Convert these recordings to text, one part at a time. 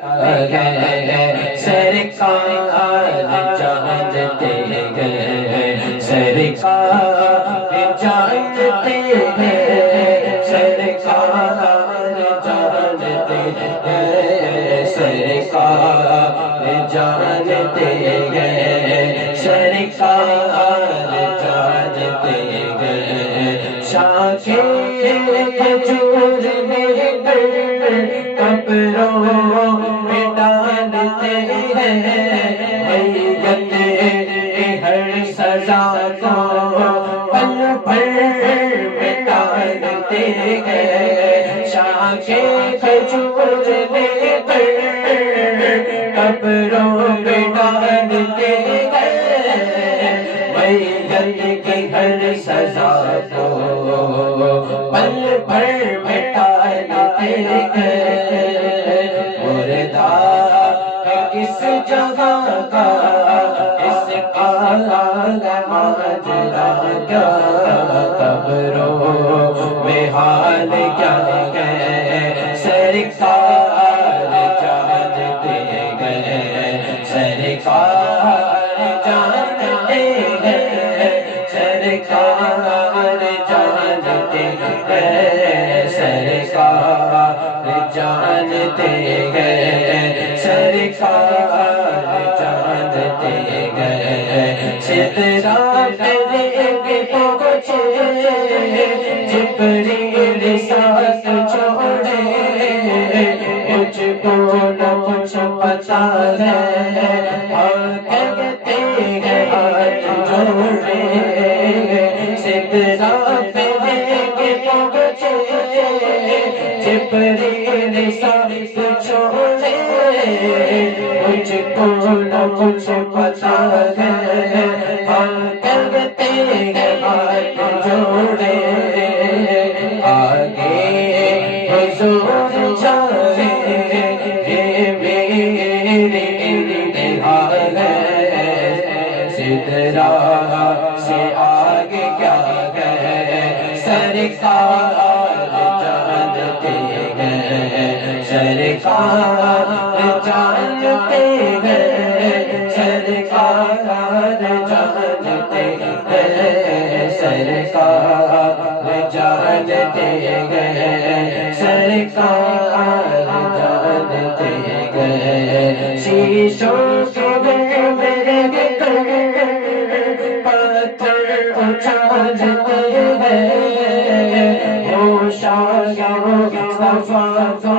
گئے سرکار جانتے گئے سرکار جانتے گئے سرکار جانتے گئے سرکار جانتے گئے سرکار جانتے گئے شاخے کھجور میں قبروں میں ڈالتے ہیں میت ہر سزا کو پل بھر میں ڈالتے ہیں شاخے کھجور میں قبروں میں ڈالتے ہیں میت کی ہر سزا کو پل بھر میں ڈالتے ہیں کس جگہ کا اس کا ماجرا کیا قبروں میں حال کیا ہے سرکار جانتے گئے سرکار جانتے گئے سرکار جانتے گئے سرکار جانتے گئے سرکار جانتے گئے سترا کے پہنچے جبریل ساتھ چھوڑے مجھ کو نہ کچھ پتا ہے اور کہتے ہیں ہاتھ جوڑے سترا کے پہنچے جبریل ساتھ چھوڑے مجھ کو نہ کچھ پتا ہے ہم کرتے ہیں ہاتھ جوڑے آگے حضور جائے یہ میری انتہا ہے سدرا سے آگے کیا ہے سرکار جانتے گئے سرکار جانتے گئے سرکار جانتے گئے سرکار جانتے گئے سرکار جانتے گئے شیشوں کے میرے پتھر اچھالتے گئے ہوشیاروں صفا کو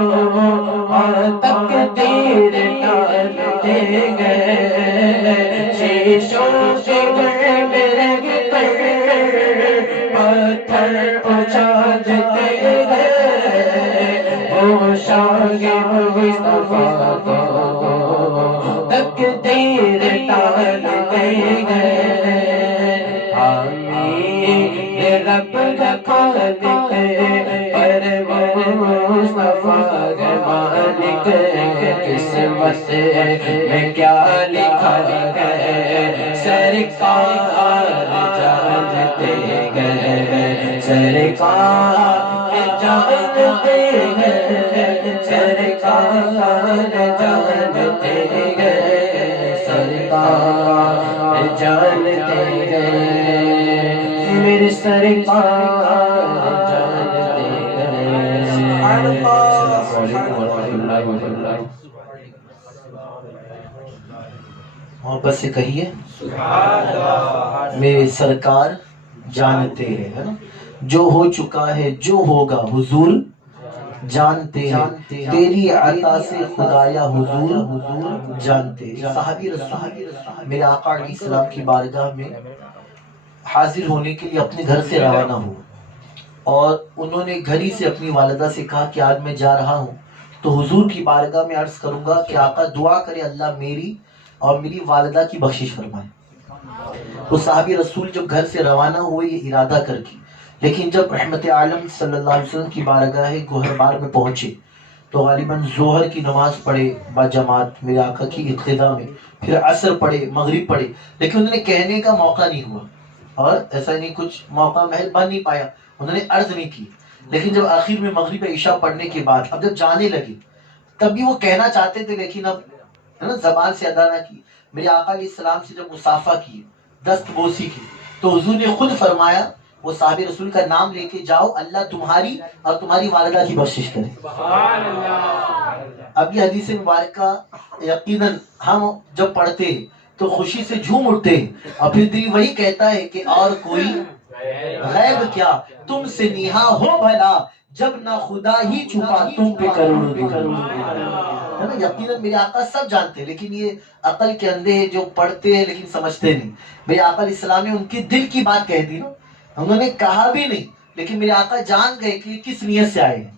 تقدیر ڈالتے گئے شیشوں سے میرے پتھر اچھالتے گئے ہوشیاروں صفا کو تقدیر ڈالتے گئے آمین رب رکھا پر مصطفیٰ مالک قسمت میں کیا لکھا ہے سرکار جانتے گئے سرکار جانتے گئے سرکار جانتے گئے سرکار جانتے گئے میرے سرکار جانتے گئے السلام علیکم ورحمۃ اللہ وبرکاتہ محبت سے کہیے میرے سرکار جانتے ہیں جو ہو چکا ہے جو ہوگا حضور جانتے ہیں تیری عطا سے خدایا حضور جانتے ہیں صحابی رسول میرے آقا علیہ السلام کی بارگاہ میں حاضر ہونے کے لیے اپنے گھر سے روانہ ہوئے اور انہوں نے گھر ہی سے اپنی والدہ سے کہا کہ آج میں جا رہا ہوں تو حضور کی بارگاہ میں عرض کروں گا کہ آقا دعا کرے اللہ میری اور میری والدہ کی بخشش فرمائے۔ تو صحابی رسول جب گھر سے روانہ ہوئے یہ ارادہ کر کے، لیکن جب رحمت عالم صلی اللہ علیہ وسلم کی بارگاہ گوہر بار میں پہنچے تو غالباً ظہر کی نماز پڑھے با جماعت میرے آقا کی ابتدا میں، پھر عصر پڑھے، مغرب پڑھے، لیکن انہوں نے کہنے کا موقع نہیں ہوا اور ایسا نہیں کچھ موقع محل بن نہیں پایا، انہوں نے عرض نہیں کی۔ لیکن جب آخر میں مغرب عشاء پڑھنے کے بعد اب جب جانے لگے تب بھی وہ کہنا چاہتے تھے لیکن اب ہے نا زبان سے ادا نہ کی. میرے آقا علیہ السلام سے جب مصافحہ کی، دست بوسی کی، تو حضور نے خود فرمایا وہ صحابی رسول کا نام لے کے جاؤ، اللہ تمہاری اور تمہاری والدہ کی بخشش کرے. اب یہ حدیث مبارکہ یقیناً ہم جب پڑھتے ہیں تو خوشی سے جھوم اٹھتے ہیں، اور پھر دل وہی کہتا ہے کہ اور کوئی غیب کیا تم سے نہا ہو بھلا، جب نہ خدا ہی چھپا تم پہ کروڑوں ہے نا. یقیناً میرے آقا سب جانتے ہیں، لیکن یہ عقل کے اندھے ہیں جو پڑھتے ہیں لیکن سمجھتے نہیں. میرے آقا علیہ السلام نے ان کی دل کی بات کہہ دی نا، انہوں نے کہا بھی نہیں لیکن میرے آقا جان گئے کہ کس نیت سے آئے ہیں.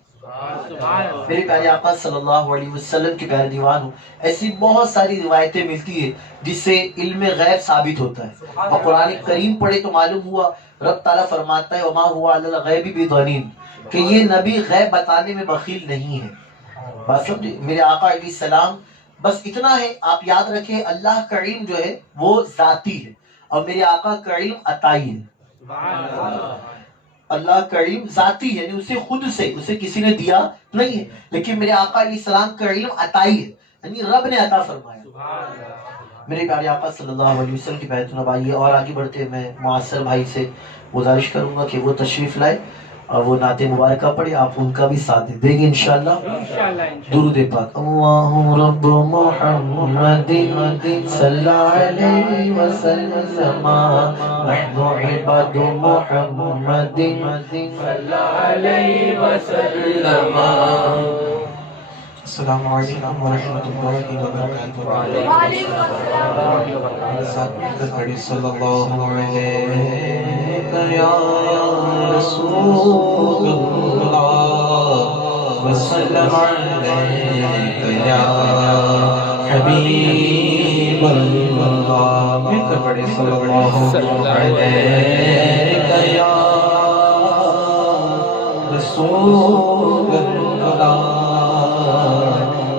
میرے پیارے آقا صلی اللہ علیہ وسلم کے پیارے دیوان ہوں، ایسی بہت ساری روایتیں ملتی ہیں جس سے علم غیب ثابت ہوتا ہے. اور قرآن کریم پڑھے تو معلوم ہوا رب تعالیٰ فرماتا ہے وما ہوا علی الغیب بضنین، کہ یہ نبی غیب بتانے میں بخیل نہیں ہے. بات سمجھے. میرے آقا علیہ السلام بس اتنا ہے آپ یاد رکھیں، اللہ کا علم جو ہے وہ ذاتی ہے اور میرے آقا کا علم عطائی ہے. اللہ کا علم ذاتی ہے، یعنی اسے خود سے اسے کسی نے دیا نہیں ہے، لیکن میرے آقا علیہ السلام کا علم عطائی ہے، یعنی رب نے عطا فرمایا. میرے پیارے آقا صلی اللہ علیہ وسلم کی بیعت نبھائیے. اور آگے بڑھتے ہیں میں معاصر بھائی سے گزارش کروں گا کہ وہ تشریف لائے اور وہ نعت مبارکہ پڑھے، آپ ان کا بھی ساتھ دیں گے انشاءاللہ. درود پاک. اللہم رب محمد صلی علیہ وسلم، نحن عباد محمد صلی علیہ وسلم. السلام علیکم ورحمۃ اللہ وبرکاتہ. وعلیکم السلام. صلی اللہ علیہ یا رسول اللہ وسلم علیک یا حبیب اللہ. مل کر پڑھیں صلی اللہ علیک یا رسول اللہ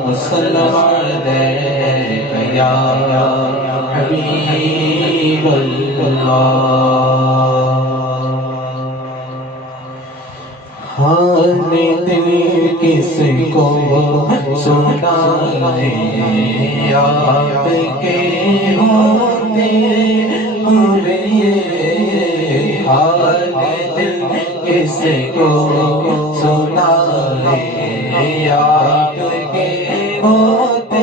وسلم علیک یا حبیب اللہ. حال دل کس کو سنائے آپ کے ہوتے ہوئے، حال دل کس کو سنائے آپ کے ہوتے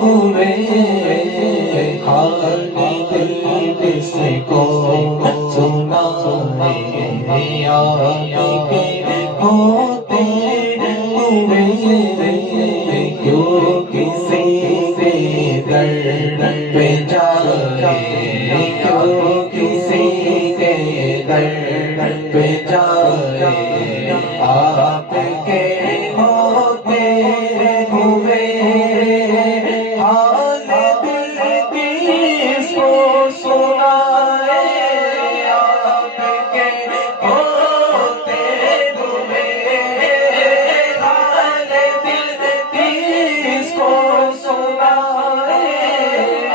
ہوئے، حال دل کس کو سنائے آپ کے ہوتے ہوئے، کیوں کسی کے در پہ جائے، کیوں کسی کے در پہ جائے، آپ کے ہوتے ہوئے، حال دل کس کو سنائے آپ کے ہوتے ہوئے، حال دل کس کو سنائے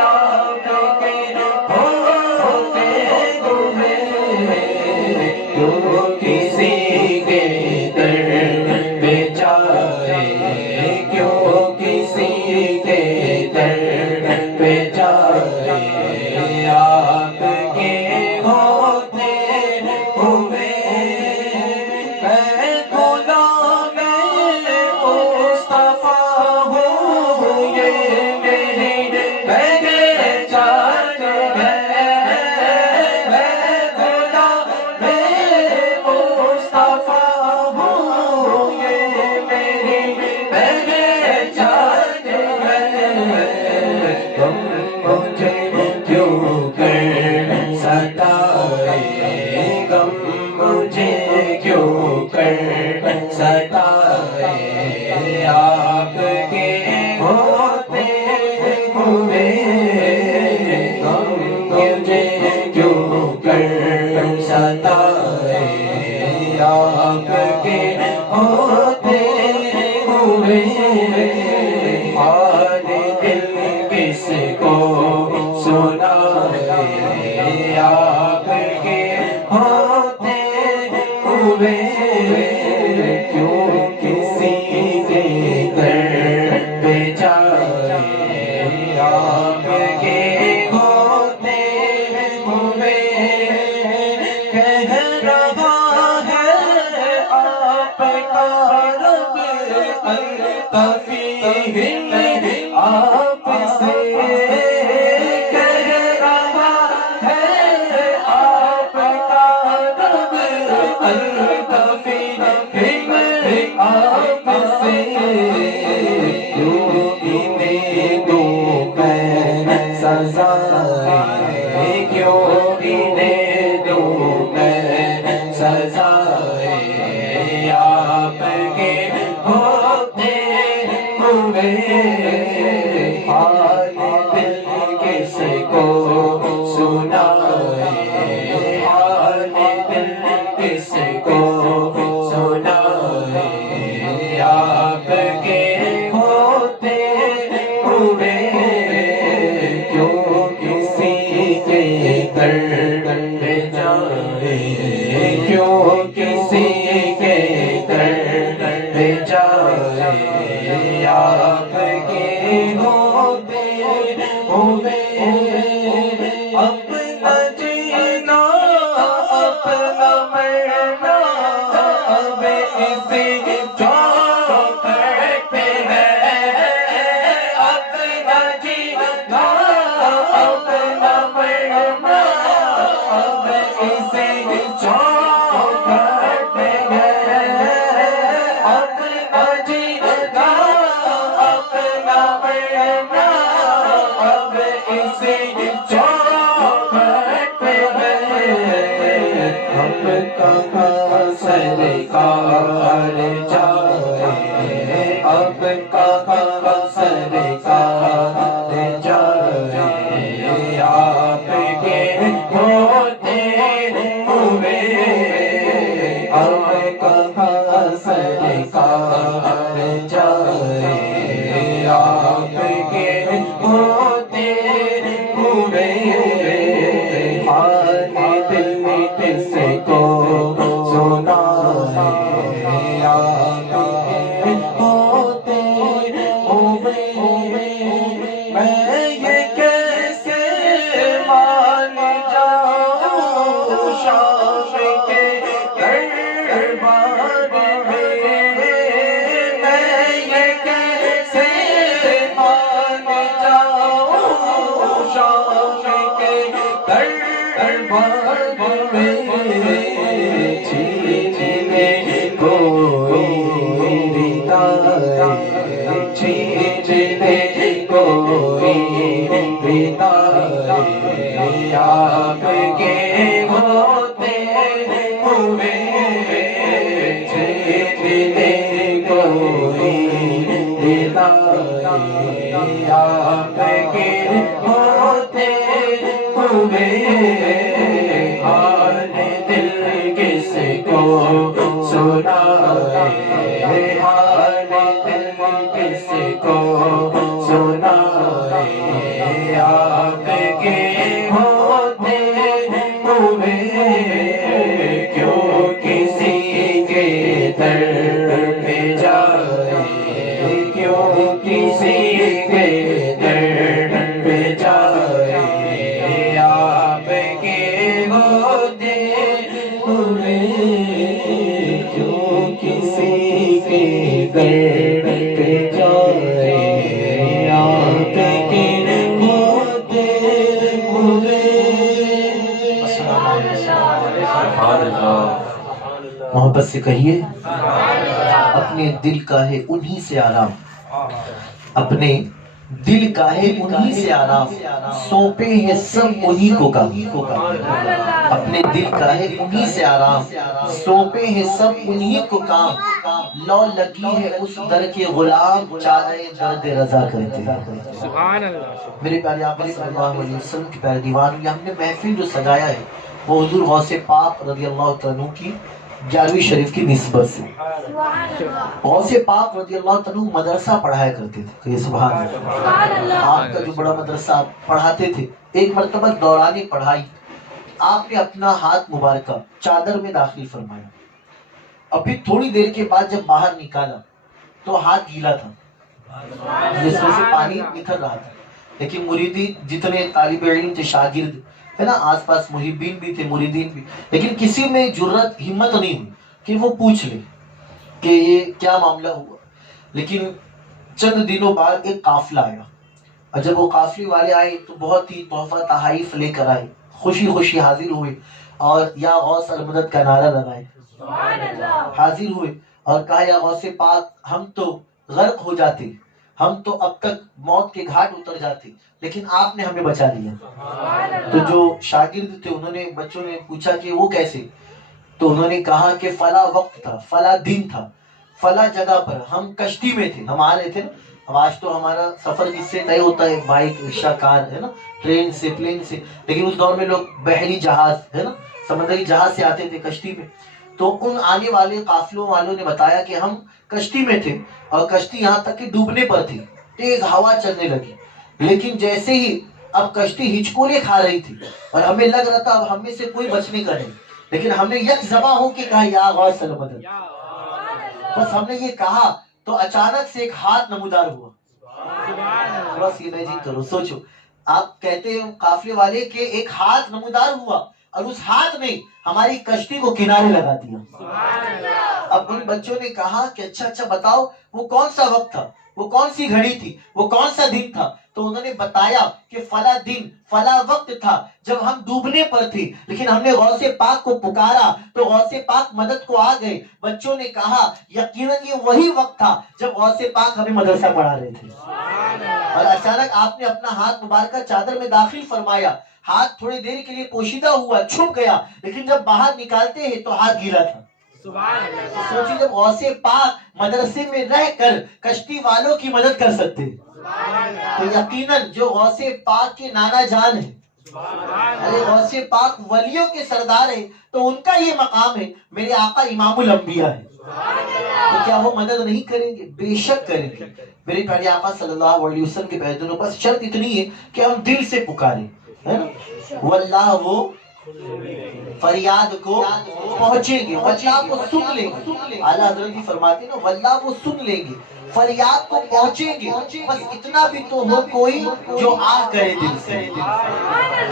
آپ کے ہوتے ہوئے، کیوں کسی کے در پہ جائے، کیوں کسی جائے آپ کے ہوتے ہوئے کہہ رہا ہے آپ کا رب التفیہم آپ سے کہہ رہا ہے آپ کا رب التفیہم آپ سے کیوں انہیں دوں میں سزائے کیوں انہیں دوں میں سزائے آپ کے ہوتے ہوئے حال دل کس کو سنائے حال دل کس کو سنائے آپ کے ہوتے ہوئے کیوں کسی کے در پہ جائے کیوں کسی کے در پہ جائے آپ کے ہوتے ہوئے اپنا جینا اپنا مرنا اب اسی چوکھٹ پہ ہے اپنا جینا اپنا مرنا اب اسی چوکھٹ پہ ہے اپنا جینا اپنا مرنا اب اسی چوکھٹ پہ ہے ہم کہاں سرکار جائے اب کہاں سرکار جائے آپ کے ہوتے ہوئے اب کہاں سرکار جائے آپ کے ہوتے ہوئے حال دل کس کو سنائے آپ کے ہوتے ہوئے میں یہ کیسے مان جاؤں شام کے دربار میں میں یہ کیسے مان جاؤں شام کے دربار میں چھیننے کوئی ردائے چھیننے کوئی ردائے آپ کے ہوتے ہوئے چھیننے کوئی ردائے آپ کے ہوتے ہوئے حال دل کس کو سنائے حال دل کس کو سنائے آپ کے ہوتے ہوئے کیوں کسی کے در پہ جائے کیوں کسی کے در پہ جائے آپ کے ہوتے ہوئے کیوں کسی کے در پہ جائے آپ کے ہوتے ہوئے محبت سے کہیے اپنے دل کا ہے انہی سے آرام اپنے دل کا ہے انہی سے آرام سونپے ہیں سب انہی کو کام اپنے دل کا ہے انہی سے آرام سونپے ہیں سب انہی کو کام لو لگی ہے اس در کے غلام چارے درد رضا کرتے ہیں میرے پیارے آقا صلی اللہ علیہ وسلم کی پیارے دیوان ہم نے محفل جو سجایا ہے وہ حضور غوث پاک رضی اللہ تعالیٰ کی 11ویں شریف کی نسبت سے غوث پاک رضی اللہ تعالیٰ مدرسہ پڑھایا کرتے تھے کہ سبحان اللہ آپ کا جو بڑا مدرسہ پڑھاتے تھے ایک مرتبہ دوران پڑھائی آپ نے اپنا ہاتھ مبارکہ چادر میں داخل فرمایا اور پھر تھوڑی دیر کے بعد جب باہر نکالا تو ہاتھ گیلا تھا جس میں سے پانی نکل رہا تھا. لیکن مریدین جتنے طالب علم تھے، شاگرد ہے نا، آس پاس محبین بھی تھے، مریدین بھی، لیکن کسی میں جرت ہمت نہیں ہوئی کہ وہ پوچھ لے کہ یہ کیا معاملہ ہوا. لیکن چند دنوں بعد ایک قافلہ آیا، اور جب وہ قافلے والے آئے تو بہت ہی تحفہ تحائف لے کر آئے، خوشی خوشی حاضر ہوئے اور یا غوث المدد کا نعرہ لگائے. حاضر ہوئے اور کہا یا غوث پاک، ہم تو غرق ہو جاتے، ہم تو اب تک موت کے گھاٹ اتر جاتے، لیکن آپ نے ہمیں بچا لیا. تو جو شاگرد تھے انہوں نے، بچوں نے پوچھا کہ وہ کیسے؟ تو انہوں نے کہا کہ فلاں وقت تھا، فلاں دن تھا، فلاں جگہ پر ہم کشتی میں تھے، ہم آ رہے تھے نا. اب آج تو ہمارا سفر کس سے طے ہوتا ہے؟ بائک، رکشا، کار ہے نا، ٹرین سے، پلین سے. لیکن اس دور میں لوگ بحری جہاز ہے نا، سمندری جہاز سے آتے تھے، کشتی میں. تو ان آنے والے قافلوں والوں نے بتایا کہ ہم کشتی میں تھے اور کشتی یہاں تک کہ ڈوبنے پر تھی، تیز ہوا چلنے لگی. لیکن جیسے ہی اب کشتی ہچکولے کھا رہی تھی اور ہمیں لگ رہا تھا اب ہمیں سے کوئی بچنے کا نہیں، لیکن ہم نے یک زباں ہو کے کہا یا غوث المدد. بس ہم نے یہ کہا تو اچانک سے ایک ہاتھ نمودار ہوا. تھوڑا سی امیجن کرو، سوچو. آپ کہتے ہیں قافلے والے کہ ایک ہاتھ نمودار ہوا اور اس ہاتھ نے ہماری کشتی کو کنارے لگا دیا. اب ان بچوں نے کہا کہ اچھا بتاؤ وہ کون سا وقت تھا، وہ کون سی گھڑی تھی، وہ کون سا دن تھا؟ تو انہوں نے بتایا کہ فلاں دن فلاں وقت تھا جب ہم ڈوبنے پر تھے، لیکن ہم نے غوث پاک کو پکارا تو غوث پاک مدد کو آ گئے. بچوں نے کہا یقیناً یہ وہی وقت تھا جب غوث پاک ہمیں مدرسہ پڑھا رہے تھے. اور اچانک آپ نے اپنا ہاتھ مبارکہ چادر میں داخل فرمایا، ہاتھ تھوڑی دیر کے لیے پوشیدہ ہوا، چھپ گیا، لیکن جب باہر نکالتے ہیں تو ہاتھ گیلا تھا. سوچی جب غوث پاک مدرسے میں رہ کر کشتی والوں کی مدد کر سکتے تو یقیناً جو غوث پاک کے نانا جان ہے، ارے غوث پاک ولیوں کے سردار ہیں تو ان کا یہ مقام ہے، میرے آقا امام الانبیاء ہے، تو کیا وہ مدد نہیں کریں گے؟ بے شک کریں گے. میرے پیارے آقا صلی اللہ علیہ وسلم کے پیدنوں بس شرط اتنی ہے کہ ہم دل سے پکاریں، ہے نا. واللہ وہ فریاد کو پہنچیں گے، واللہ وہ سن لیں گے. اعلیٰ حضرت جی فرماتے ہیں نا واللہ وہ سن لیں گے، فریاد کو پہنچیں گے. بس اتنا بھی تو ہو کوئی جو آ کرے دل سے،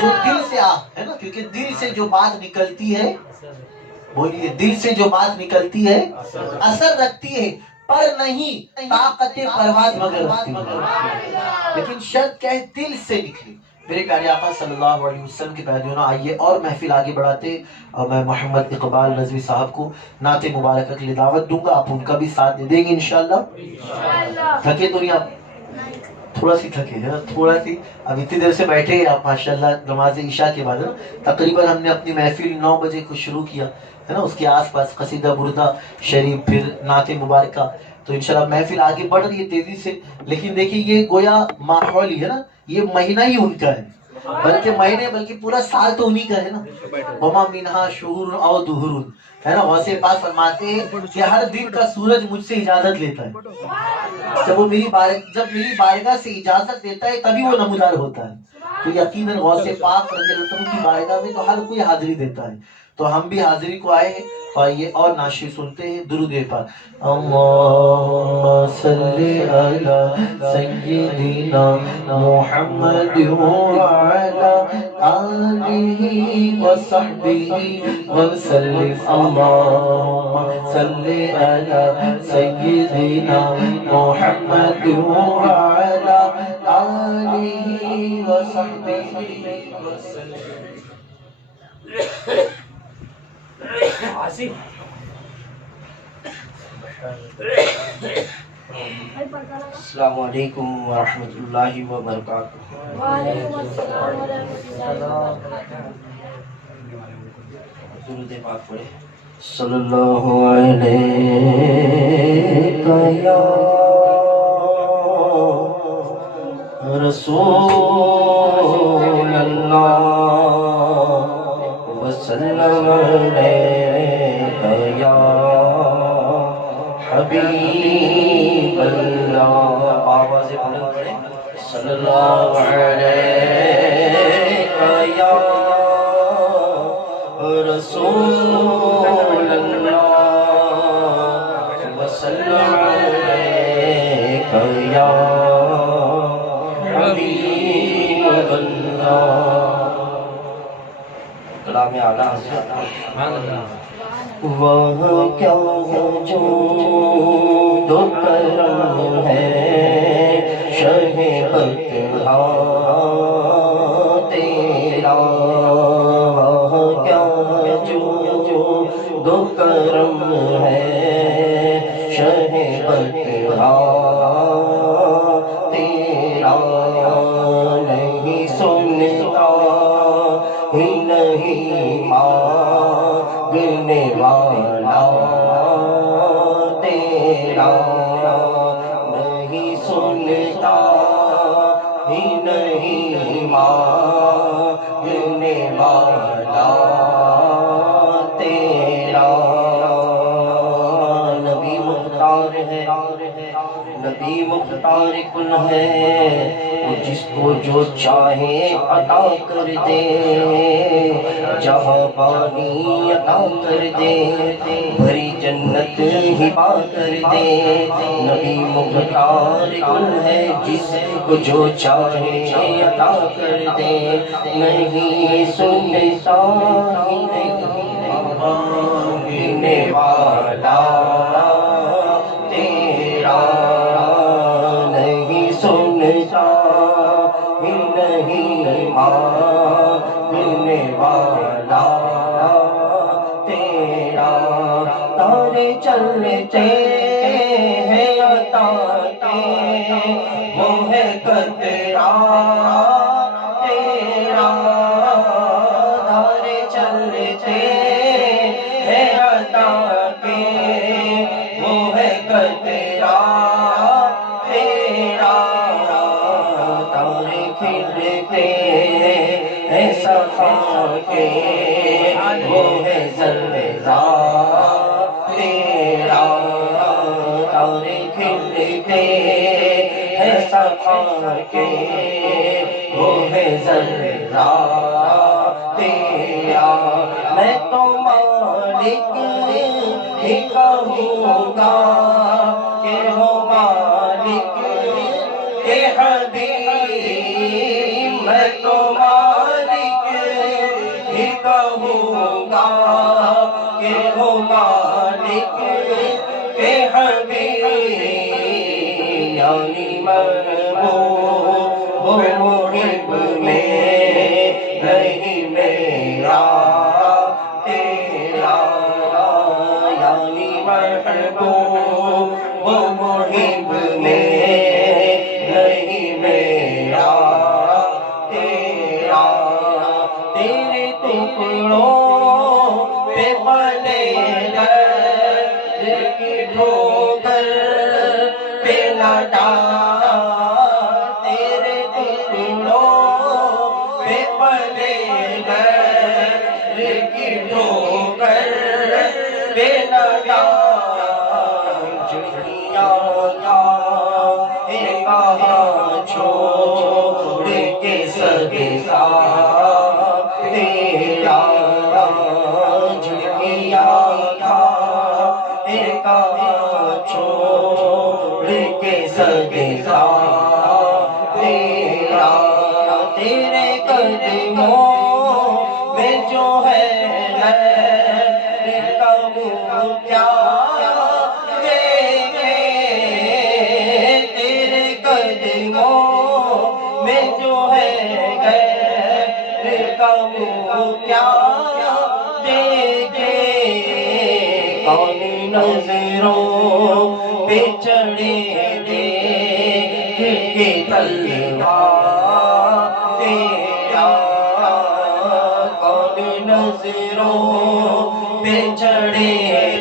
جو دل سے آ، ہے نا، کیونکہ دل سے جو بات نکلتی ہے، بولیے، دل سے جو بات نکلتی ہے اثر رکھتی ہے، پر نہیں طاقت پرواز مگر رکھتی ہے. لیکن شرط کیا ہے؟ دل سے نکلی. میرے پیارے آقا صلی اللہ علیہ وسلم کے پیدنوں آئیے اور محفل آگے بڑھاتے. اور میں محمد اقبال رضوی صاحب کو نعت مبارکہ کے لیے دعوت دوں گا، آپ ان کا بھی ساتھ دے دیں گے انشاءاللہ. تھکے تو نہیں آپ؟ تھوڑا سی تھکے ہے نا، تھوڑا سی. اب اتنی دیر سے بیٹھے ہیں آپ ماشاءاللہ نماز عشاء کے بعد. تقریباً ہم نے اپنی محفل 9 بجے کو شروع کیا ہے نا، اس کے آس پاس قصیدہ بردہ شریف، پھر نعت مبارکہ. تو انشاءاللہ محفل آگے بڑھ رہی ہے تیزی سے. لیکن دیکھیں یہ گویا ماحول ہی ہے نا، یہ مہینہ ہی ان کا ہے، بلکہ مہینے بلکہ پورا سال تو انہی کا ہے نا. وما منہا شہور او دہر، ہے نا. غوث پاک فرماتے ہیں کہ ہر دن کا سورج مجھ سے اجازت لیتا ہے. جب میری بارگاہ سے اجازت دیتا ہے تبھی وہ نمودار ہوتا ہے. تو یقیناً غوث پاک رضی اللہ عنہ کی بارگاہ میں تو ہر کوئی حاضری دیتا ہے. تو ہم بھی حاضری کو آئے ہیں. آئیے اور نعشے سنتے ہیں درود پاک. اللہم صلی علی سیدنا محمد وعلی آلہ وصحبہ وسلم. اللہم صلی علی سیدنا محمد وعلی آلہ وصحبہ وسلم. السلام علیکم ورحمۃ اللہ وبرکاتہ. وعلیکم السلام ورحمۃ اللہ وبرکاتہ. درود پاک پڑھیں. صلی اللہ علیہ یا رسول اللہ وسلم علیہ یا حبیب اللہ. آواز بلند کریں. صلی اللہ علیہ یا رسول اللہ وسلم علیہ یا مقام اعلیٰ وہ کیا جو دو کرم ہے شہ بطحا تیرا، وہ کیا جو دو کرم ہے شہ بطحا تیرا، نہیں سنتا ہی نہیں مانگنے والا تیرا، نہیں سنتا ہی نہیں مانگنے والا تیرا، نبی مختار ہے، نبی مختار کن ہے، وہ جس کو جو چاہے عطا کر دے، جہاں پانی عطا کر دے، بھری جنت ہبا کر دے، نبی مختار کن ہے، جس کو جو چاہے عطا کر دے، نہیں سنتا ہی نہیں مانگنے والا تیرا، نہیں سنتا ہی نہیں مانگنے والا تیرا، تارے چلتے ہیں عطا کے وہ ہے قطرہ تیرا، تارے چلتے ہیں عطا کے وہ ہے قطرہ تیرا، تارے کھلتے ہیں صفا کے وہ ہے ذرہ تیرا، تارے کھلتے ہیں صفا کے وہ ہے ذرہ تیرا، میں تو مالک ہی کہوں گا کہ ہو مالک کے حبیب، میں تو مالک ہی کہوں گا کہ ہو مالک کے حبیب، یعنی محبوب محب میں نہیں میرا تیرا، یعنی محبوب محب میں نہیں میرا تیرا، تیرے ٹکڑوں پہ پلے در کی ٹھوکر پہ نہ ڈال، تیرے ٹکڑوں پہ پلے در کی ٹھوکر پہ نہ ڈال، جھٹیاں کہاں چھوڑ کے صدقہ تیرا، جھٹیاں کہاں چھوڑ کے صدقہ تیرا، تیرے قدموں میں جو ہے کیا دیکھے، تیرے قدموں میں جو ہے کیا دیکھے، کون نظروں پہ چڑھے دیکھ کے تلوار تیرا، کون نظروں پہ چڑھے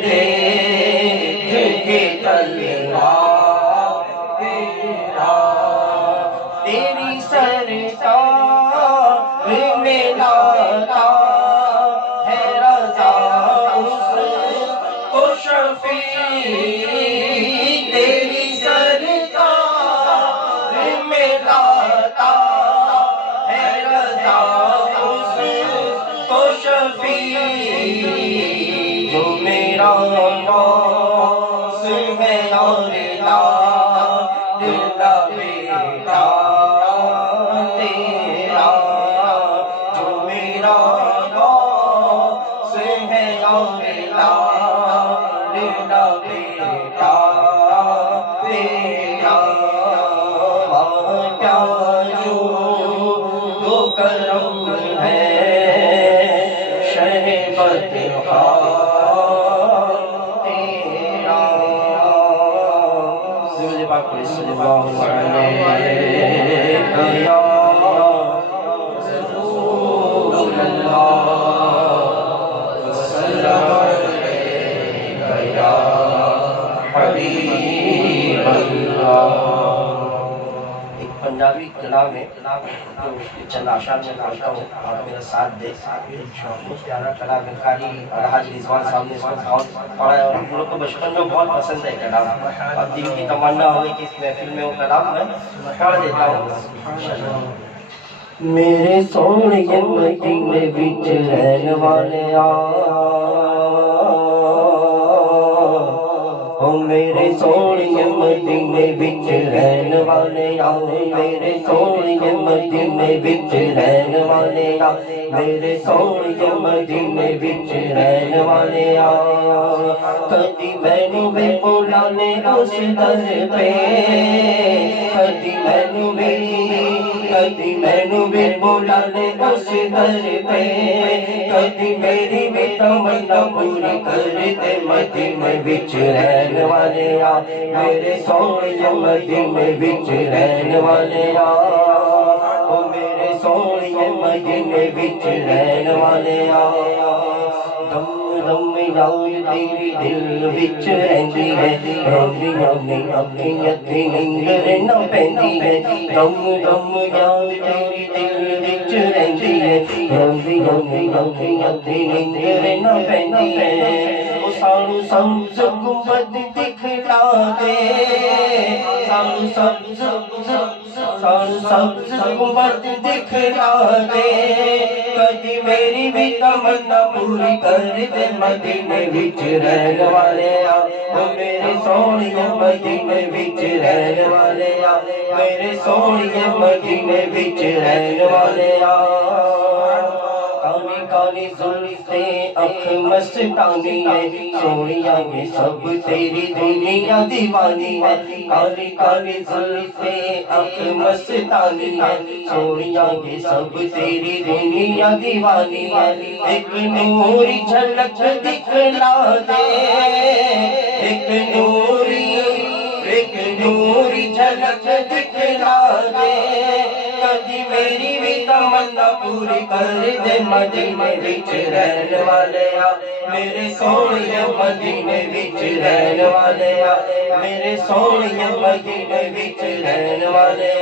دیکھ کے تلوار تیرا، تیری سرکار میں لاتا ہے رضا اس کو شفیع، تیری سرکار میں لاتا ہے رضا اس کو شفیع، جو میرا ناس ہے اور لا دلا بیٹا تیرا، جو میرا ناس یا رسول اللہ وسلم علیک یا حبیب اللہ۔ ایک پنجابی کلام ہے جو چند اشعار میں پڑھتا ہوں، آپ میرا ساتھ دیں۔ بہت پیارا کلام ہے، قاری الحاج رضوان صاحب نے اس کو بہت پڑھا ہے اور ہم لوگ کو بچپن میں بہت پسند ہے کلام۔ اب دل کی تمنا ہوئی کہ اس محفل میں وہ کلام میں پڑھ دیتا ہوں۔ میرے سونے مدینے وچ رہن والے میرے سونے مدینے وچ رہن والے میرے سونے مدینے وچ رہن والے میرے سونے مدینے وچ رہن والے کدی مینوں بھی بلا لے اس در پہ کدی مینوں بھی بلا لے اس در پہ کدی میری بھی تمنا پوری کر دے مدینے وچ رہن والے میرے سونے مدینے وچ رہن والے میرے سونے مدینے وچ رہن والے دم دم یاد تیری دل وچ رہندی ہے روندیاں نہیں اکھیاں تے نیندر نہ پیندی ہے دم دم یاد تیری دل وچ رہندی ہے روندیاں نہیں اکھیاں تے نیندر نہ پیندی ہے او سانو سبز گنبد دکھلا دے سانو سبز گنبد دکھلا دے کدی میری بھی تمنا پوری کر دے مدینے وچ رہن والے میرے سونے مدینے وچ رہن والے میرے سونے مدینے وچ رہن والے کالی کالی زلفیں اکھ مستانی ہے سونیا یہ سب تیری دنیا دیوانی ہے کالی کالی زلفیں اکھ مستانی ہے سونیا یہ سب تیری دنیا دیوانی ہے ایک نوری جھلک دکھلا دے ایک نوری جھلک دکھلا دے کدی میری بھی تمنا پوری کر دے مدینے وچ رہن والے میرے سونے مدینے وچ رہن والے میرے سونے مدینے وچ رہن والے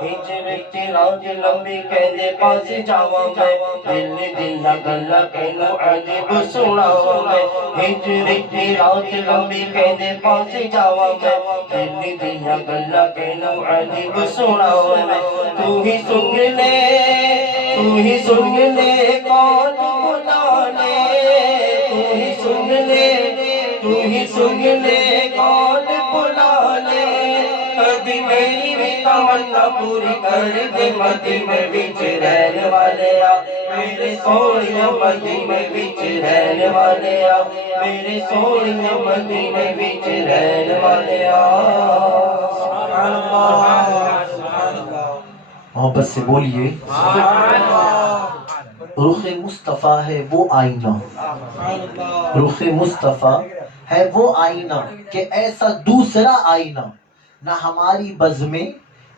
ہجرت رات لمبی کہندے پاس جاواں میں دل دا گلا کینوں عجیب سناواں میں ہجرت رات لمبی کہندے پاس جاواں میں دل دا گلا کینوں عجیب سناواں میں تو ہی سن لے کون بلا لے تو ہی سن لے کون بلا لے کبھی میری بھی تمنا پوری کر دے مدینے وچ رہن والے میرے سونے مدینے وچ رہن والے میرے سونے مدینے وچ رہن والے محبت سے بولیے رخ مصطفیٰ ہے وہ آئینہ رخ مصطفیٰ ہے وہ آئینہ کہ ایسا دوسرا آئینہ نہ ہماری بز میں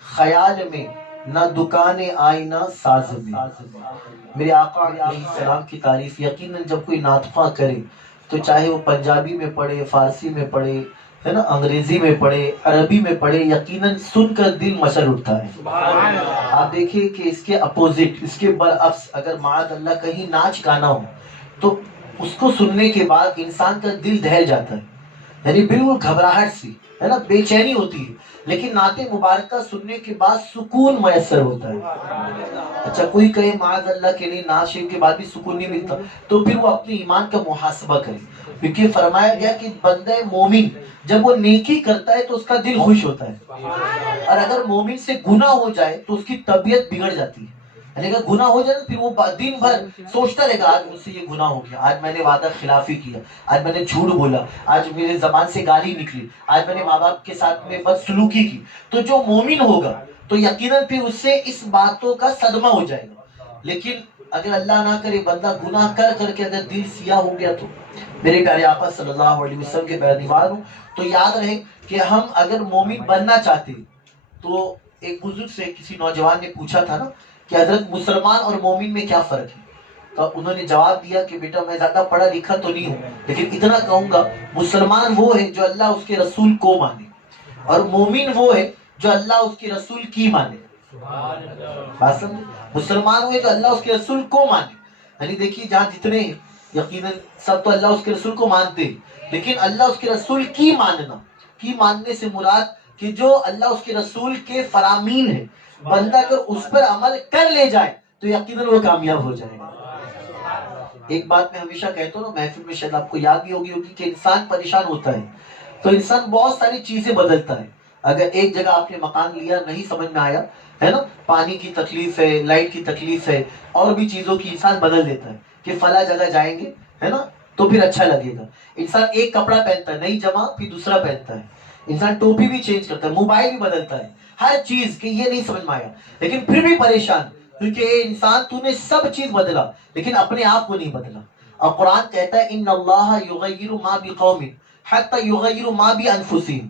خیال میں نہ دکان آئینہ ساز میں میرے آقا علیہ السلام کی تعریف یقیناً جب کوئی نعت خواں کرے تو چاہے وہ پنجابی میں پڑھے فارسی میں پڑھے ہے نا انگریزی میں پڑھے عربی میں پڑھے یقیناً سن کر دل مچل اٹھتا ہے آپ دیکھیں کہ اس کے اپوزٹ اس کے برعکس اگر معاذ اللہ کہیں ناچ گانا ہو تو اس کو سننے کے بعد انسان کا دل دہل جاتا ہے یعنی بالکل گھبراہٹ سی ہے نا بے چینی ہوتی ہے لیکن نعت مبارکہ سننے کے بعد سکون میسر ہوتا ہے اچھا کوئی کہے معاذ اللہ کے لیے نعت شریف کے بعد بھی سکون نہیں ملتا تو پھر وہ اپنے ایمان کا محاسبہ کرے کیونکہ فرمایا گیا کہ بندہ مومن جب وہ نیکی کرتا ہے تو اس کا دل خوش ہوتا ہے اور اگر مومن سے گناہ ہو جائے تو اس کی طبیعت بگڑ جاتی ہے یعنی اگر گناہ ہو جائے تو پھر وہ دن بھر سوچتا رہے گا آج مجھ سے یہ گناہ ہو گیا آج میں نے وعدہ خلافی کیا آج میں نے جھوٹ بولا آج میرے زبان سے گالی نکلی آج میں نے ماں باپ کے ساتھ میں بدسلوکی کی تو جو مومن ہوگا تو یقیناً پھر اس سے اس باتوں کا صدمہ ہو جائے گا لیکن اگر اللہ نہ کرے بندہ گناہ کر کر کے اگر دل سیاہ ہو گیا تو میرے پیارے آقا صلی اللہ علیہ وسلم کے پیروکار ہوں تو یاد رہے کہ ہم اگر مومن بننا چاہتے تو ایک بزرگ سے کسی نوجوان نے پوچھا تھا نا کہ حضرت مسلمان اور مومن میں کیا فرق ہے؟ تو انہوں نے جواب دیا کہ بیٹا میں زیادہ پڑھا لکھا تو نہیں ہوں، لیکن اتنا کہوں گا مسلمان وہ ہے جو اللہ اس کے رسول کو مانے، اور مومن وہ ہے جو اللہ اس کے رسول کی مانے۔ بات سمجھے؟ مسلمان ہوئے جو اللہ اس کے رسول کو مانے، یعنی دیکھیے جہاں جتنے ہیں یقیناً سب تو اللہ اس کے رسول کو مانتے ہیں، لیکن اللہ اس کے رسول کی ماننا، کی ماننے سے مراد کہ جو اللہ اس کے رسول کے فرامین ہے بندہ اگر اس پر عمل کر لے جائے تو یقیناً وہ کامیاب ہو جائے گا۔ ایک بات میں ہمیشہ کہتا ہوں نا، محفل میں شاید آپ کو یاد بھی ہوگی کہ انسان پریشان ہوتا ہے تو انسان بہت ساری چیزیں بدلتا ہے۔ اگر ایک جگہ آپ نے مکان لیا نہیں سمجھ میں آیا ہے نا، پانی کی تکلیف ہے، لائٹ کی تکلیف ہے، اور بھی چیزوں کی انسان بدل دیتا ہے کہ فلاں جگہ جائیں گے ہے نا تو پھر اچھا لگے گا۔ انسان ایک کپڑا پہنتا ہے نہیں جمع پھر دوسرا پہنتا ہے، انسان ٹوپی بھی چینج کرتا ہے، موبائل بھی بدلتا ہے، ہر چیز کہ یہ نہیں سمجھ میں آیا لیکن پھر بھی پریشان، کیونکہ اے انسان تو نے سب چیز بدلا لیکن اپنے آپ کو نہیں بدلا۔ اور قرآن کہتا ہے ان اللہ یغیر ما بقوم حتی یغیر ما بانفسہم،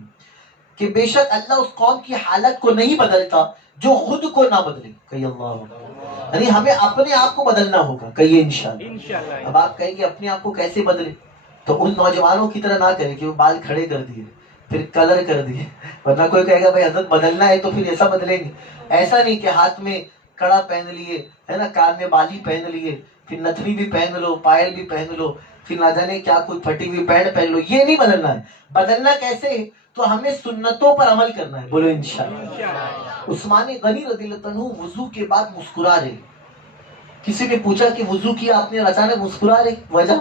کہ بے شک اللہ اس قوم کی حالت کو نہیں بدلتا جو خود کو نہ بدلے۔ کہیے اللہ، یعنی ہمیں اپنے آپ کو بدلنا ہوگا، کہیے انشاءاللہ۔ اب آپ کہیں گے اپنے آپ کو کیسے بدلے؟ تو ان نوجوانوں کی طرح نہ کریں کہ وہ بال کھڑے کر دیے پھر کلر کر دیے، ورنہ کوئی کہے گا بھائی حضرت بدلنا ہے تو پھر ایسا بدلیں گے۔ ایسا نہیں کہ ہاتھ میں کڑا پہن لیے ہے نا، کان میں بالی پہن لیے، پھر نتھنی بھی پہن لو، پائل بھی پہن لو، پھر نہ جانے کیا کوئی پھٹی ہوئی پینٹ پہن لو، یہ نہیں بدلنا ہے۔ بدلنا کیسے ہے؟ تو ہمیں سنتوں پر عمل کرنا ہے، بولو انشاءاللہ۔ عثمان غنی رضی اللہ عنہ وضو کے بعد مسکرا رہے، کسی نے پوچھا کہ وضو کیا آپ نے اچانک مسکرا رہے، وجہ؟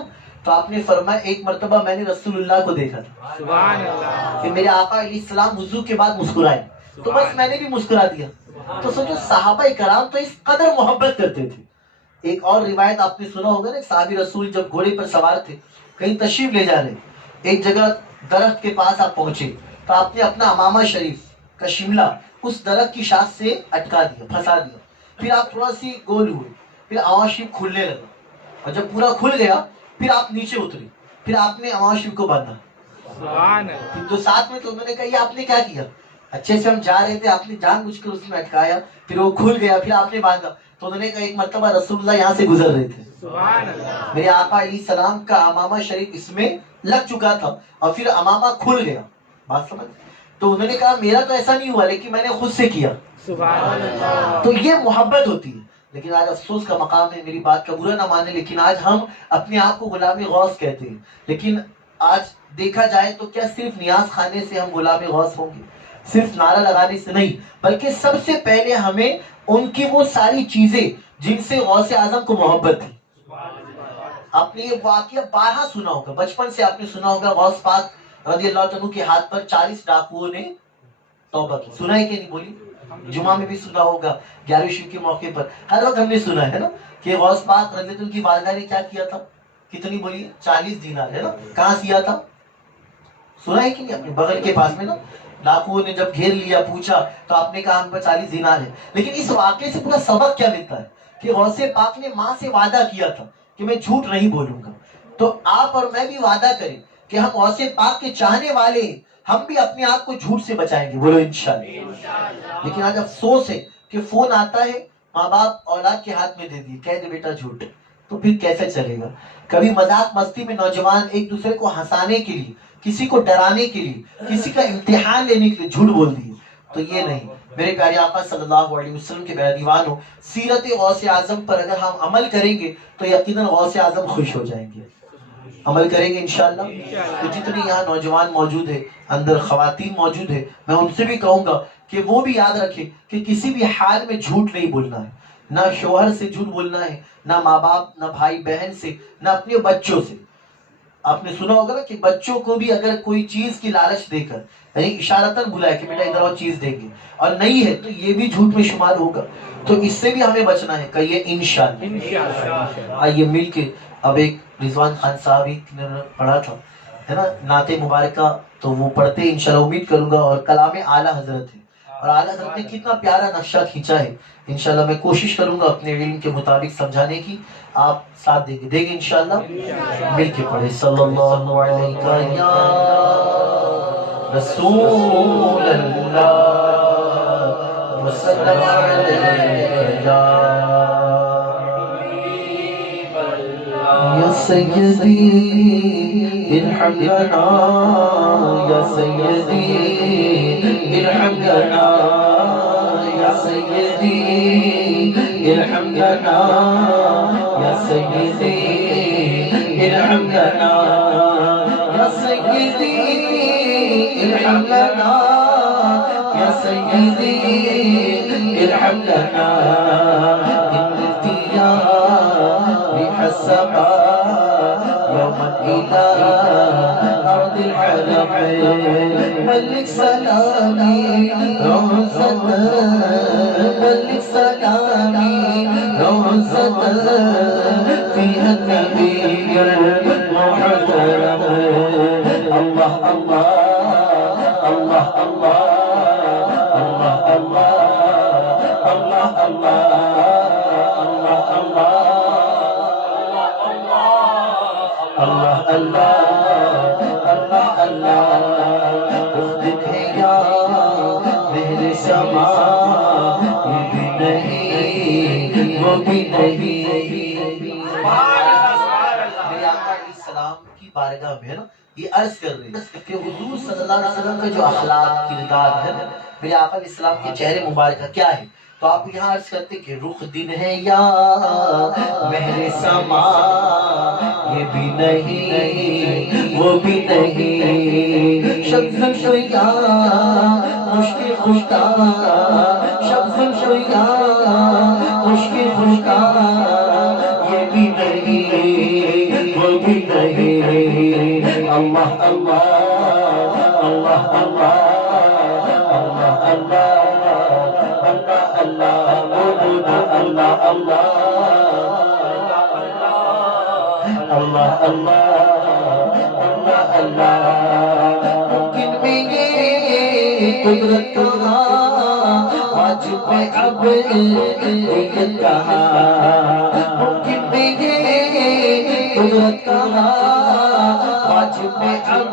تو آپ نے فرمایا ایک مرتبہ میں نے رسول اللہ کو دیکھا تھا سبحان اللہ کہ میرے آقا علیہ السلام وضو کے بعد مسکرائے، تو بس میں نے بھی مسکرا دیا۔ تو سوچو صحابہ کرام تو اس قدر محبت کرتے تھے۔ ایک اور روایت آپ نے سنا ہوگا نا، صحابی رسول جب گھوڑے پر سوار تھے کہیں تشریف لے جا رہے، ایک جگہ درخت کے پاس آپ پہنچے تو آپ نے اپنا امامہ شریف کا شملہ اس درخت کی شاخ سے اٹکا دیا، پھنسا دیا، پھر آپ تھوڑا سی گول ہوئے، پھر امامہ شریف کھلنے لگا، اور جب پورا کھل گیا پھر آپ نیچے اترے، پھر آپ نے امامہ شریف کو باندھا۔ سبحان اللہ پھر جو ساتھ میں تو انہوں نے کہا یہ آپ نے کیا کیا؟ اچھے سے ہم جا رہے تھے، آپ نے جان بوجھ کر اس میں اٹکایا، پھر وہ کھل گیا، پھر آپ نے باندھا۔ تو انہوں نے کہا ایک مرتبہ رسول اللہ یہاں سے گزر رہے تھے، سبحان اللہ میرے آقا علیہ السلام کا امامہ شریف اس میں لگ چکا تھا اور پھر امامہ کھل گیا۔ بات سمجھ؟ تو انہوں نے کہا میرا تو ایسا نہیں ہوا لیکن میں نے خود سے کیا۔ سبحان اللہ تو یہ محبت ہوتی ہے۔ لیکن آج افسوس کا مقام ہے، میری بات کا برا نہ مانے، لیکن آج ہم اپنے آپ کو غلام غوث کہتے ہیں، لیکن آج دیکھا جائے تو کیا صرف نیاز خانے سے ہم غلام غوث ہوں گے؟ صرف نعرہ لگانے سے نہیں، بلکہ سب سے پہلے ہمیں ان کی وہ ساری چیزیں جن سے غوث اعظم کو محبت تھی۔ آپ نے یہ واقعہ بارہا سنا ہوگا، بچپن سے آپ نے سنا ہوگا غوث پاک رضی اللہ عنہ کے ہاتھ پر 40 ڈاکوؤں نے توبہ کی، سنا ہے کہ نہیں؟ بولی۔ جمعہ میں بھی سنا ہوگا، 11ویں شب کے موقع پر ہر وقت ہم نے سنا ہے نا کہ غوث پاک رضی اللہ عنہ کی والدہ نے کیا کیا تھا؟ کتنی بولی؟ 40 دینار ہے نا، کہاں سیا تھا؟ سنا ہے کہ نہیں؟ اپنے بغل کے پاس میں نا، ڈاکوؤں نے جب گھیر لیا پوچھا تو آپ نے کہا ہم پر 40 دینار ہے۔ لیکن اس واقعے سے پورا سبق کیا ملتا ہے کہ غوث پاک نے ماں سے وعدہ کیا تھا کہ میں جھوٹ نہیں بولوں گا، تو آپ اور میں بھی وعدہ کریں کہ ہم غوث پاک کے چاہنے والے ہیں، ہم بھی اپنے آپ کو جھوٹ سے بچائیں گے، بولو انشاءاللہ۔ لیکن آج افسوس ہے کہ فون آتا ہے، ماں باپ اولاد کے ہاتھ میں دے دیے، کہہ دے بیٹا جھوٹ، تو پھر کیسے چلے گا؟ کبھی مذاق مستی میں نوجوان ایک دوسرے کو ہنسانے کے لیے، کسی کو ڈرانے کے لیے، کسی کا امتحان لینے کے لیے جھوٹ بول دیے، تو یہ نہیں۔ میرے پیارے آقا صلی اللہ علیہ وسلم کے پیارے دیوانوں، سیرت غوث اعظم پر اگر ہم عمل کریں گے تو یقیناً غوث اعظم خوش ہو جائیں گے۔ عمل کریں گے انشاءاللہ۔ تو جتنے یہاں نوجوان موجود ہیں، اندر خواتین موجود ہیں، میں ان سے بھی کہوں گا کہ وہ بھی یاد رکھیں کہ کسی بھی حال میں جھوٹ نہیں بولنا ہے، نہ شوہر سے جھوٹ بولنا ہے، نہ ماں باپ، نہ بھائی بہن سے، نہ اپنے بچوں سے۔ آپ نے سنا ہوگا نا کہ بچوں کو بھی اگر کوئی چیز کی لالچ دے کر یعنی اشارتاً بلایا کہ بیٹا ادھر اور چیز دیں گے اور نہیں ہے تو یہ بھی جھوٹ میں شمار ہوگا، تو اس سے بھی ہمیں بچنا ہے، کہیے انشاءاللہ۔ انشاءاللہ آئیے مل کے اب ایک رضوان خان صاحب ہی نے پڑھا تھا ہے نا نعت مبارکہ، تو وہ پڑھتے ہیں انشاءاللہ، امید کروں گا، اور کلام اعلیٰ حضرت ہے، اور اعلیٰ حضرت نے کتنا پیارا نقشہ کھینچا ہے۔ انشاءاللہ میں کوشش کروں گا اپنے علم کے مطابق سمجھانے کی، آپ ساتھ دیں گے انشاءاللہ۔ مل کے پڑھے صلی اللہ علیہ یا رسول اللہ وسلم عليك يا سيدي ارحم لنا يا سيدي ارحم لنا يا سيدي ارحم لنا يا سيدي ارحم لنا يا سيدي ارحم لنا يا سيدي ارحم لنا يا ريح السماء يوما إلى أرض الحرم ملك سلامي روزة ملك سلامي روزة فيها النبي المحترم الله الله الله الله الله الله الله الله الله الله الله اخدك يا مهر سما یہ بھی نہیں وہ بھی نہیں میرے آقا علیہ السلام کی بارگاہ میں نا یہ عرض کر رہے ہیں کہ حضور صلی اللہ علیہ وسلم کا جو اخلاق کردار ہے میرے آقا علیہ السلام کے چہرے مبارکہ کیا ہے تو آپ یہاں عرض کرتے کہ رخ دن ہے یا مہر سما یہ بھی نہیں وہ بھی نہیں شبز شویا مشکل خوشتا شبز شویا مشکل خوشتا یہ بھی نہیں وہ بھی نہیں اللہ اللہ اللہ اللہ اللہ اللہ اللہ اللہ اللہ اللہ اللہ ممکن میں یہ قدرت کہاں واجب میں اب دیکھت کہاں ممکن میں یہ قدرت کہاں واجب میں اب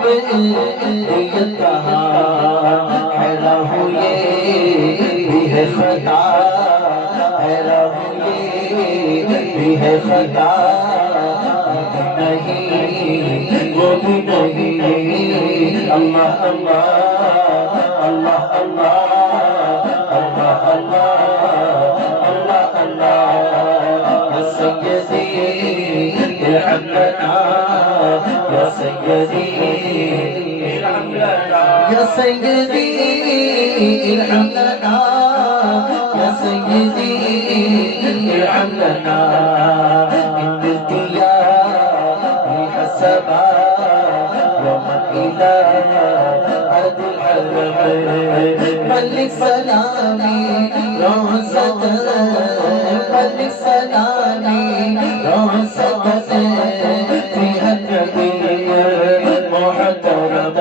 دیکھت کہاں حیران ہوں یہ بھی ہے خطا حیران ہوں یہ بھی ہے خطا نہیں وہ بھی نہیں اللہ اللہ اللہ اللہ اللہ اللہ اللہ اللہ یا سیدی ارحم لنا یا سیدی ارحم لنا یا سیدی ارحم لنا یا سیدی ارحم لنا يوما إلى أرض الحرم ملك سلامي روزة ملك سلامي روزة فيها النبي المحترم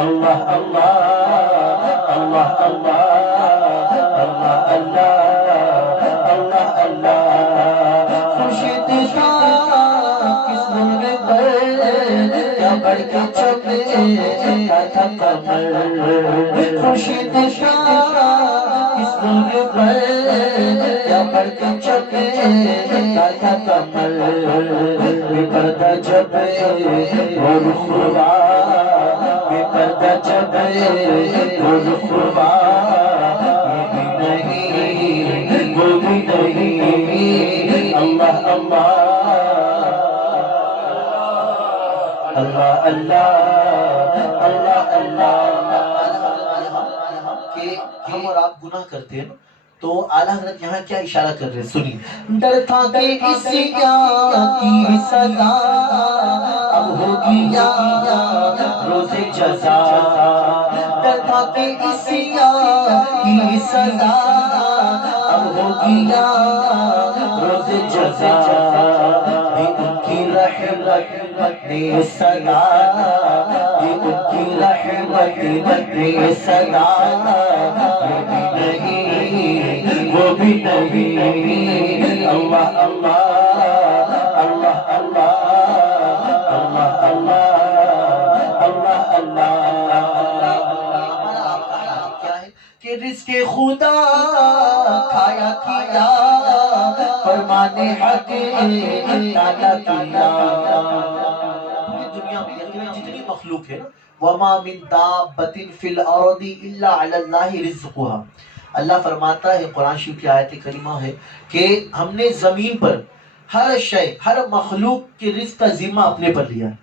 الله الله الله الله الله الله الله الله خورشید بڑھ کے چمے تھا کمر خورشید شاہ اس نور پر کیا بڑھ کے چمے تھا کمر بے پردہ جب وہ رخوا بے پردہ جب وہ رخوا یہ بھی نہیں وہ بھی نہیں اللہ اللہ اللہ اللہ اللہ اللہ کہ ہم اور آپ گناہ کرتے ہیں تو اعلیٰ حضرت یہاں کیا اشارہ کر رہے ہیں سنی ڈر تھا کہ اس کی سزا اب ہوگی یا روز جزا ڈر تھا کہ اس کی سزا اب ہوگی یا روز جزا ان کی رحمت نے صدا ان کی رحمت نے صدا وہ بھی نہیں اللہ اللہ اللہ اللہ اللہ اللہ اللہ اللہ کیا ہے کہ رزق خدا کھایا کیا فرمان حق تعالیٰ کیا. پوری دنیا میں یقیناً جتنی مخلوق ہے نا وما من دابۃ فی الارض الا علی اللہ رزقها. اللہ فرماتا ہے قرآن شریف کی آیت کریمہ ہے کہ ہم نے زمین پر ہر شے ہر مخلوق کے رزق کا ذمہ اپنے پر لیا ہے.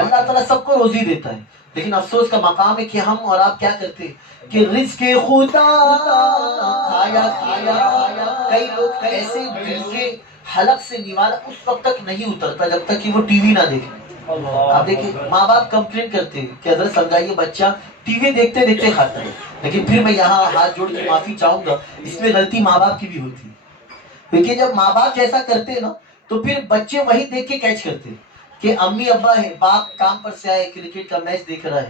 اللہ تعالیٰ سب کو روزی دیتا ہے لیکن افسوس کا مقام ہے کہ ہم اور آپ کیا کرتے ہیں کہ رزق خدا کھایا کیا. کئی لوگ ایسے دل کے حلق سے نوالا اس وقت تک نہیں اترتا جب تک کہ وہ ٹی وی نہ دیکھے. آپ دیکھیں ماں باپ کمپلین کرتے ہیں کہ حضرت سمجھائیے بچہ ٹی وی دیکھتے دیکھتے کھاتا ہے. لیکن پھر میں یہاں ہاتھ جوڑ کے معافی چاہوں گا اس میں غلطی ماں باپ کی بھی ہوتی ہے. کیونکہ جب ماں باپ جیسا کرتے ہیں نا تو پھر بچے وہی دیکھ کے کیچ کرتے ہیں کہ امی ابا ہے باپ کام پر سے آئے کرکٹ کا میچ دیکھ رہا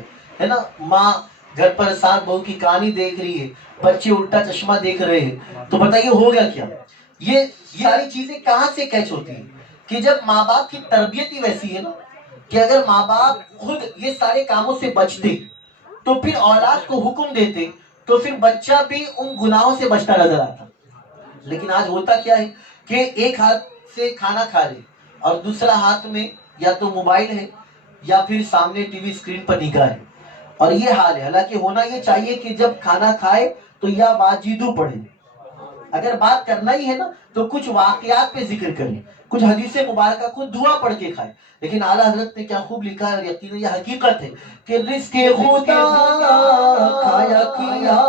ہے نا, ماں گھر پر ساس بہو کی کہانی دیکھ رہی ہے, بچے الٹا چشمہ دیکھ رہے ہیں. تو بتائیے ہو گیا کیا؟ یہ ساری چیزیں کہاں سے کیچ ہوتی ہیں کہ جب ماں باپ کی تربیت ہی ویسی ہے نا کہ اگر ماں باپ خود یہ سارے کاموں سے بچتے تو پھر اولاد کو حکم دیتے تو پھر بچہ بھی ان گناہوں سے بچتا نظر آتا. لیکن آج ہوتا کیا ہے کہ ایک ہاتھ سے کھانا کھا رہے اور دوسرا ہاتھ میں یا تو موبائل ہے یا پھر سامنے ٹی وی اسکرین پر نگاہ ہے. اور یہ حال ہے. حالانکہ ہونا یہ چاہیے کہ جب کھانا کھائے تو یا واجدو پڑھے, اگر بات کرنا ہی ہے نا تو کچھ واقعات پہ ذکر کریں, کچھ حدیث مبارکہ کو دعا پڑھ کے کھائے. لیکن اعلیٰ حضرت نے کیا خوب لکھا ہے اور یقیناً یہ حقیقت ہے کہ رزق خدا کھایا کیا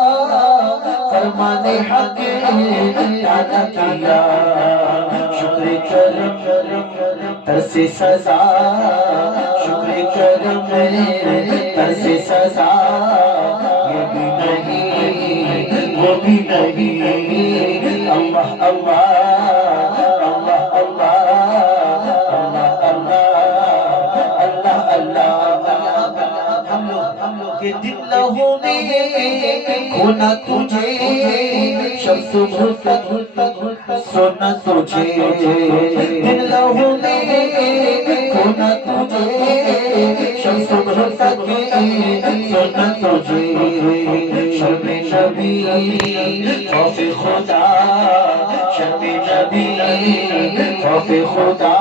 فرمان حق تعالیٰ کیا. شکر کرم ترس سزا, شکر کرم ترس سزا, یہ بھی نہیں وہ بھی نہیں. اللہ اللہ اللہ اللہ اللہ اللہ. ہم لوگ کے دل لہو میں کھونا تجھے شب صبح تک سونا تجھے, دل لہو میں کھونا تجھے شب صبح تک سونا تجھے. شرم نبی خوف خدا, شرم نبی خوف خدا,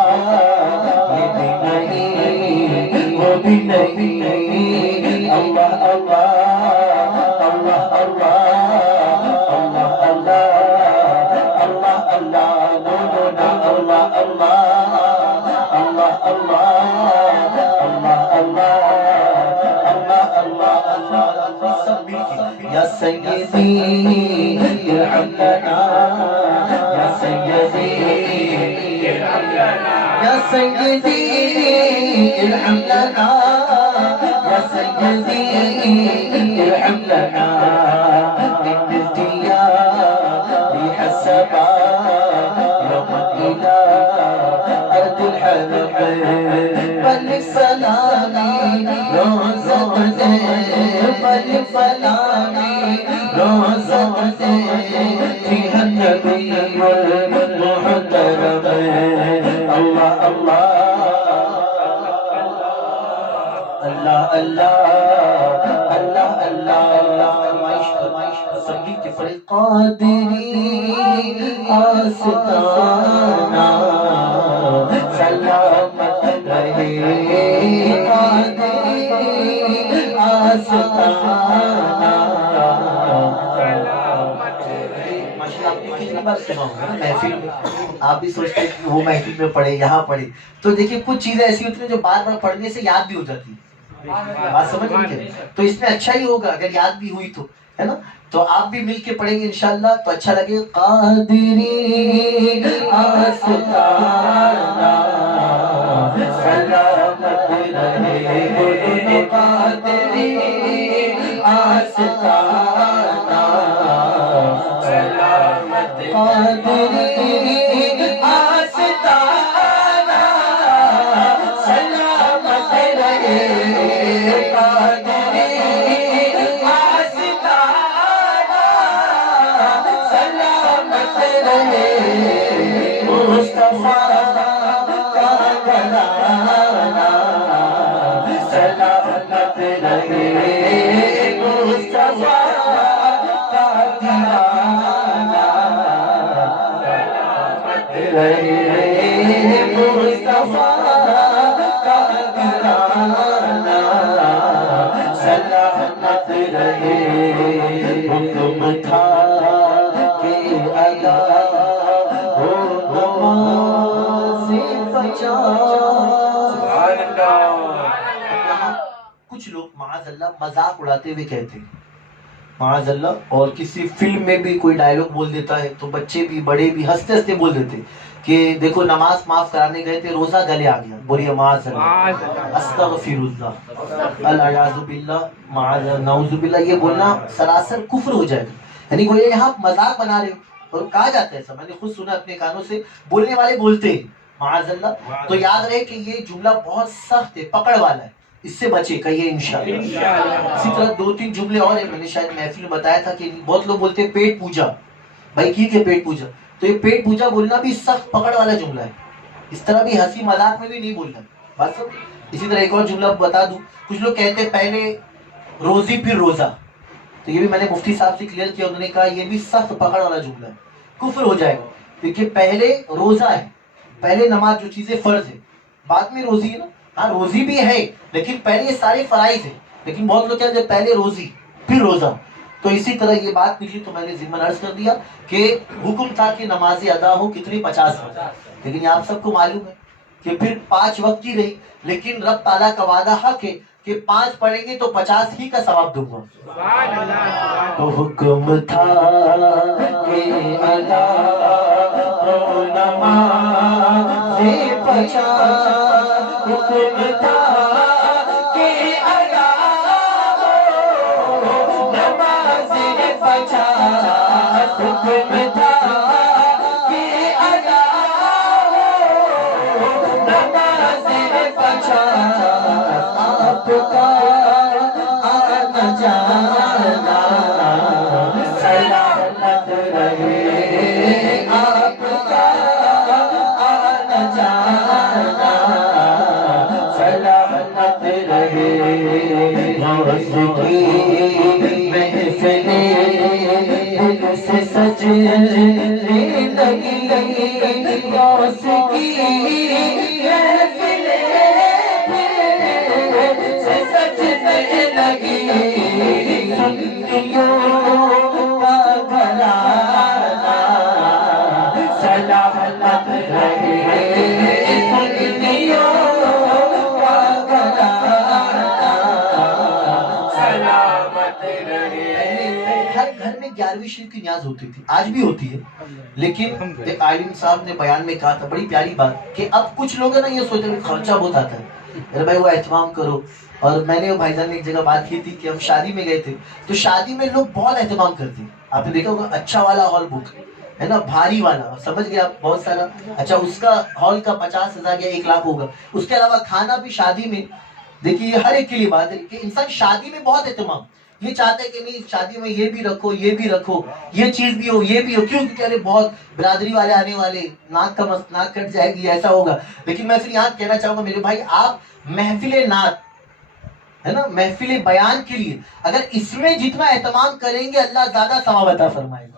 یہ بھی نہیں وہ بھی نہیں. اللہ اللہ اللہ اللہ اللہ اللہ اللہ مولانا اللہ اللہ اللہ اللہ اللہ اللہ اللہ. سب مل کے یا سیدی ارحم لنا, یا سیدی یا سیدی ارحم لنا, یا سیدی ارحم لنا. بالدیا بحسبا يوم إلى أرض الحلق بل سلامي روزة بل سلامي روزة فيها النبي المحترم. الله الله اللہ اللہ اللہ اللہ. فرمائش سنگیت کے پڑے قادری آستانہ سلامت رہے, قادری آستانہ ماشاءاللہ. آپ نے کتنی بار سنا ہوگا نا محفل میں, آپ بھی سوچتے ہیں کہ وہ محفل میں پڑھے یہاں پڑھے, تو دیکھیں کچھ چیزیں ایسی ہوتی ہیں جو بار بار پڑھنے سے یاد بھی ہو جاتی ہے. بات سمجھ لیجیے, تو اس میں اچھا ہی ہوگا اگر یاد بھی ہوئی تو, ہے نا. تو آپ بھی مل کے پڑھیں گے انشاءاللہ تو اچھا لگے. قادری آستانہ سلامت رہے, قادری آستانہ سلامت, قادری آستانہ سلامت رہے, قادری مصطفیٰ کا گھرانہ سلامت رہے, مصطفیٰ کا مصطفیٰ کا گھرانہ سلامت رہے حکم تھا کہ ادا ہو نماز پچاس کچھ لوگ معاذ اللہ مذاق اڑاتے ہوئے کہتے ہیں معاذ اللہ، اور کسی فلم میں بھی کوئی ڈائلوگ بول دیتا ہے تو بچے بھی بڑے بھی ہنستے ہنستے بول دیتے کہ دیکھو نماز معاف کرانے گئے تھے روزہ گلے آ گیا، بولیے معاذ اللہ، استغفر اللہ، الیاذ باللہ، معاذ نعوذ باللہ، یہ بولنا سراسر کفر ہو جائے گا، یعنی گویا یہاں مذاق بنا رہے ہو، اور کہا جاتا ہے ایسا، میں نے خود سنا اپنے کانوں سے، بولنے والے بولتے ہیں معاذ اللہ، تو یاد رہے کہ یہ جملہ بہت سخت ہے، پکڑ والا ہے، اس سے بچے کہیے انشاءاللہ۔ اسی طرح دو تین جملے اور ہیں، میں نے شاید محفل میں بتایا تھا کہ بہت لوگ بولتے ہیں پیٹ پوجا، بھائی ٹھیک ہے پیٹ پوجا، تو یہ پیٹ پوجا بولنا بھی سخت پکڑ والا جملہ ہے، اس طرح بھی ہنسی مذاق میں بھی نہیں بولنا بات سب۔ اسی طرح ایک اور جملہ بتا دوں، کچھ لوگ کہتے ہیں پہلے روزی پھر روزہ، تو یہ بھی میں نے مفتی صاحب سے کلیئر کیا، انہوں نے کہا یہ بھی سخت پکڑ والا جملہ ہے، کفر ہو جائے گا، کیونکہ پہلے روزہ ہے، پہلے نماز جو چیزیں فرض ہے، بعد میں روزی ہے نا، ہاں روزی بھی ہے لیکن پہلے یہ سارے فرائض ہیں، لیکن بہت لوگ کہتے ہیں پہلے روزی پھر روزہ، تو اسی طرح یہ بات ملی تو میں نے ضمن عرض کر دیا کہ حکم تھا کہ نماز ادا ہو کتنی 50 لیکن یہ آپ سب کو معلوم ہے کہ پھر 5 وقت کی رہی، لیکن رب تعالیٰ کا وعدہ حق ہے کہ 5 پڑھیں گے تو 50 ہی کا ثواب دوں گا، تو حکم تھا کہ ادا ہو نماز 50، حکم تھا کہ ادا ہو نماز 50، حکم تھا کہ ادا ہو نماز 50، آپ کا آنا جانا سلامت رہے، آپ کا آنا جانا سلامت رہے، غوث کی محفلیں دل سے سجنے لگی، غوث کی محفلیں دل سے سجنے لگی، سنیوں کا گھرانہ سلامت رہے، سنیوں کا گھرانہ سلامت رہے۔ ہر گھر میں 11ویں شریف کی نیاز ہوتی تھی، آج بھی ہوتی ہے، لیکن ایک عالم صاحب نے بیان میں کہا تھا بڑی پیاری بات کہ اب کچھ لوگ ہیں نا یہ سوچتے ہیں خرچہ بہت آتا ہے، میرے بھائی وہ اہتمام کرو، اور میں نے بھائی جان نے ایک جگہ بات کی تھی کہ ہم شادی میں گئے تھے تو شادی میں لوگ بہت اہتمام کرتے ہیں، آپ نے دیکھا ہوگا اچھا والا ہال بک ہے نا، بھاری والا، سمجھ گئے آپ، بہت سارا، اچھا اس کا ہال کا 50,000 یا 1,00,000 ہوگا، اس کے علاوہ کھانا بھی شادی میں، دیکھیے ہر ایک کے لیے بات ہے کہ انسان شادی میں بہت اہتمام، یہ چاہتے ہیں کہ نہیں شادی میں یہ بھی رکھو یہ بھی رکھو، یہ چیز بھی ہو یہ بھی ہو، کیوں کہ ارے بہت برادری والے آنے والے، ناک کٹ جائے گی ایسا ہوگا، لیکن میں پھر یہاں کہنا چاہوں گا میرے بھائی، آپ محفل نعت ہے نا، محفل بیان کے لیے اگر اس میں جتنا اہتمام کریں گے اللہ زیادہ ثواب عطا فرمائے گا۔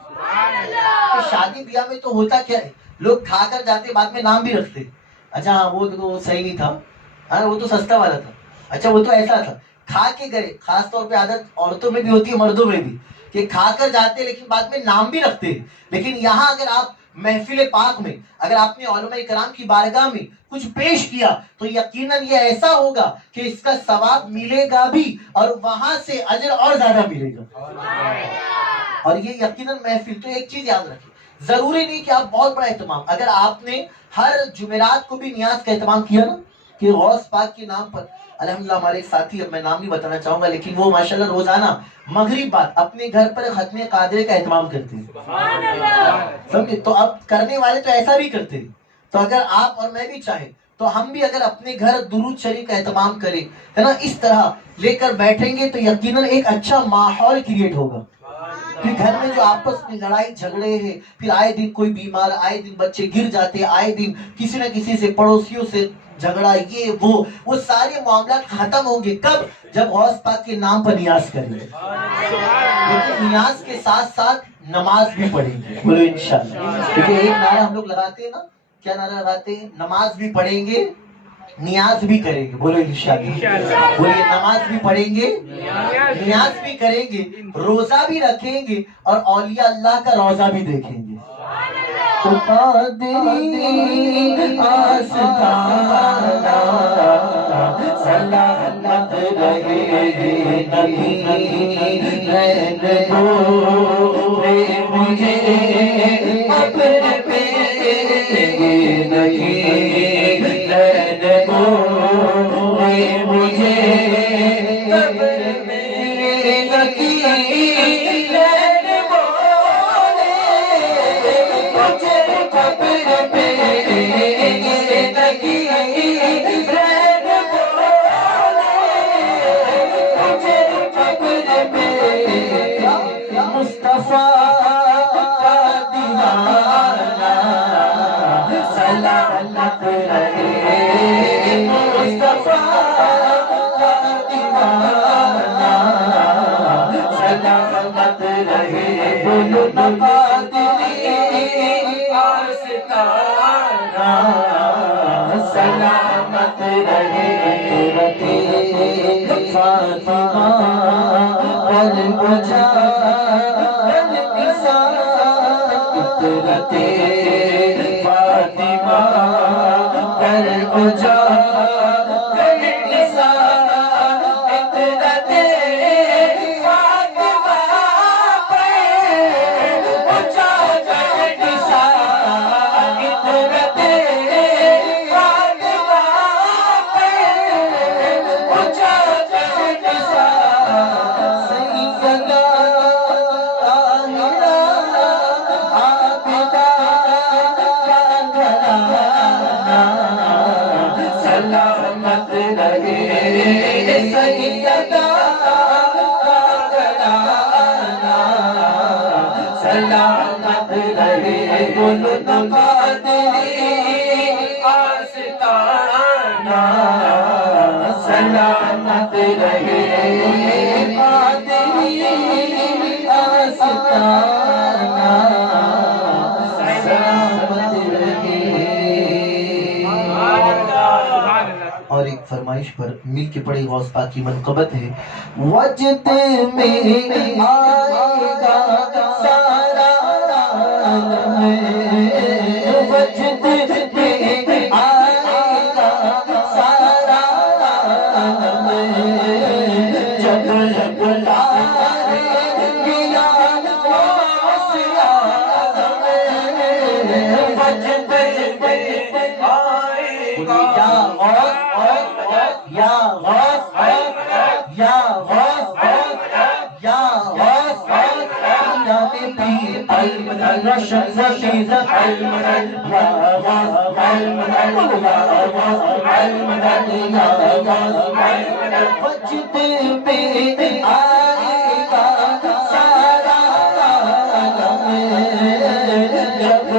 شادی بیاہ میں تو ہوتا کیا ہے، لوگ کھا کر جاتے بعد میں نام بھی رکھتے، اچھا ہاں وہ تو صحیح نہیں تھا، ہاں وہ تو سستا والا تھا، اچھا وہ تو ایسا تھا، کھا کے گئے، خاص طور پہ عادت عورتوں میں بھی ہوتی ہے مردوں میں بھی کہ کھا کر جاتے لیکن بعد میں نام بھی رکھتے ہیں، لیکن یہاں اگر آپ محفل پاک میں اگر آپ نے علماء کرام کی بارگاہ میں کچھ پیش کیا تو یقیناً یہ ایسا ہوگا کہ اس کا ثواب ملے گا بھی اور وہاں سے اجر اور زیادہ ملے گا، اور یہ یقیناً محفل، تو ایک چیز یاد رکھیں، ضروری نہیں کہ آپ بہت بڑا اہتمام، اگر آپ نے ہر جمعرات کو بھی نیاز کا اہتمام کیا نا کہ غوث پاک کے نام پر، الحمدللہ ہمارے ایک ساتھی، اب میں نام نہیں بتانا چاہوں گا لیکن وہ ماشاءاللہ روزانہ مغرب بعد اپنے گھر پر ختم قادر کا اہتمام کرتے ہیں، سمجھے، تو اب کرنے والے تو ایسا بھی کرتے ہیں، تو اگر آپ اور میں بھی چاہیں تو ہم بھی اگر اپنے گھر درود شریف کا اہتمام کریں ہے نا، اس طرح لے کر بیٹھیں گے تو یقیناً ایک اچھا ماحول کریٹ ہوگا، پھر گھر میں جو آپس میں لڑائی جھگڑے ہیں، پھر آئے دن کوئی بیمار، آئے دن بچے گر جاتے، آئے دن کسی نہ کسی سے پڑوسیوں سے جھگڑا، یہ وہ سارے معاملات ختم ہوں گے کب؟ جب غوث پاک کے نام پر نیاز کریں گے، لیکن نیاز کے ساتھ ساتھ نماز بھی پڑھیں گے، بولو انشاءاللہ، کیونکہ ایک نعرہ ہم لوگ لگاتے ہیں نا کیا نعرہ لگاتے ہیں؟ نماز بھی پڑھیں گے نیاز بھی کریں گے. بولو انشاءاللہ. بولیے نماز بھی پڑھیں گے نیاز بھی کریں گے, روزہ بھی رکھیں گے, اور اولیاء اللہ کا روزہ بھی دیکھیں گے. تو قادری آستانہ سلامت رہے نبی رہن دو مجھے اپنے پہ نہیں رہن دو مجھے قبر میں لکیر رہن بولے مجھے قبر میں لکیر رہن بولے مجھے قبر میں مصطفیٰ کا دیوانہ سلامت رہے مصطفیٰ کا دیوانہ سلامت رہے. بولو قادری آستانہ سلامت رہے. فاطمہ پر بجا فطرت فاطمہ پر بجا سلامت رہے سیدہ گھرانہ سلامت رہے. بولو قادری آستانہ سلامت رہے قادری آستانہ سلامت رہے. اور ایک فرمائش پر مل کے پڑے غوث پاک کی منقبت ہے. وجد میں آئے گا سارا عالم, وجد میں آئے گا سارا عالم, جب بلائے گیا غوث اعظم, وجد میں آئے گا یا غوث یا غوث یا غوث یا پیر المدد رشد رشید المدد یا غوث المدد یا غوث المدد یا غوث المدد. وجد میں آئے گا سارا عالم, جب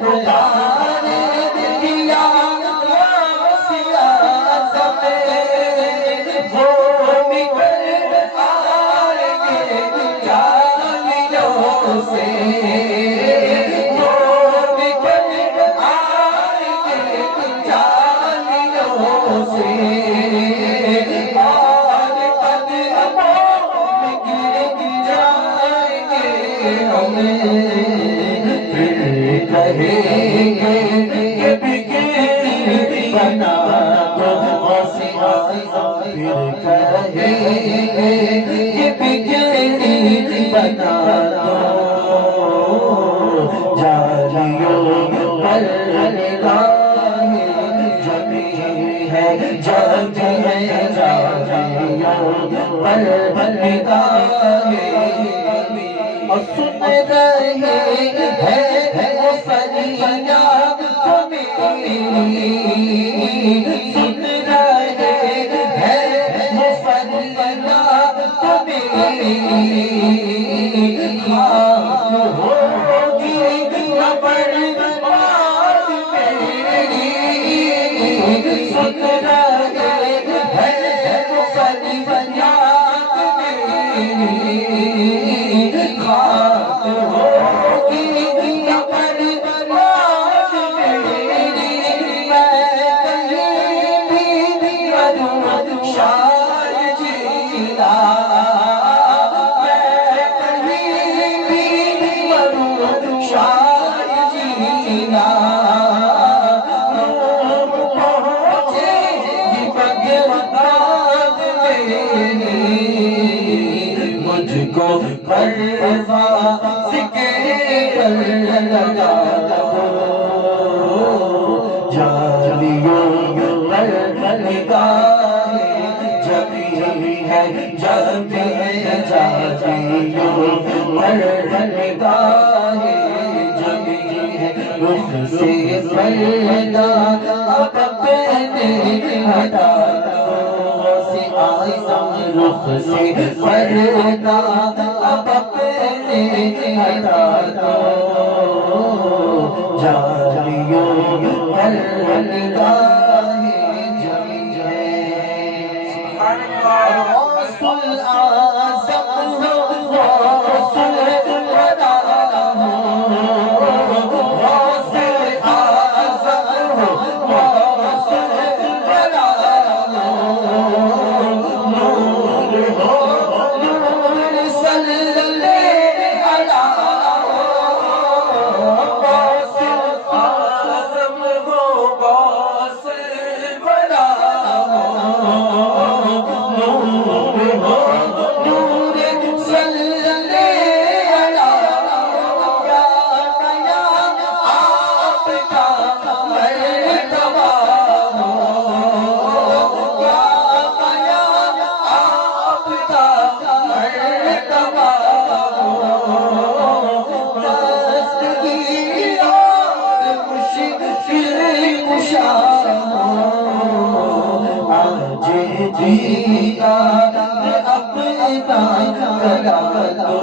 پکارے گیا غوث اعظم, وہ نکل آئیں گے جالیوں سے, وہ نکل آئیں گے جالیوں سے, اور قدموں میں گر جائیں گے ہمیں, پھر کہیں گے کہ بگڑی بنا دو غوث اعظم, پھر کہیں گے کہ بگڑی بنا دو جالیوں پر نگاہ جمی ہے جمی ہے جالیوں پر نگاہ, اور سن رہے ہیں وہ فریاد میری, سن رہے ہیں وہ فریاد میری, خاک ہوگی قبر باد میری, سن رہے ہیں وہ فریاد میری, خاک ہوگی قبر باد میری. پرواز کے پر لگا دو جالیوں پر نگاہ جبھی ہے جبھی ہے جالیوں پر نگاہ جبھی ہے رخ سے پردہ اب اپنے ہٹا دو سے آئزم رخ سے پردہ اب اپنے ہٹا دو جالیوں پر نگاہ جبھی ہے غوث العظم ہو غوث الورا ہو غوث العظم ہو غوث الورا ہو نور ہو نور صلی اللہ غوث العظم ہو غوث الورا ہو نور ہو نور صلی اللہ آپ کا مرتبہ ہو آپ کا مرتبہ ہو دستگیر اور مشکل کشا آج دیدار اپنا کرا دو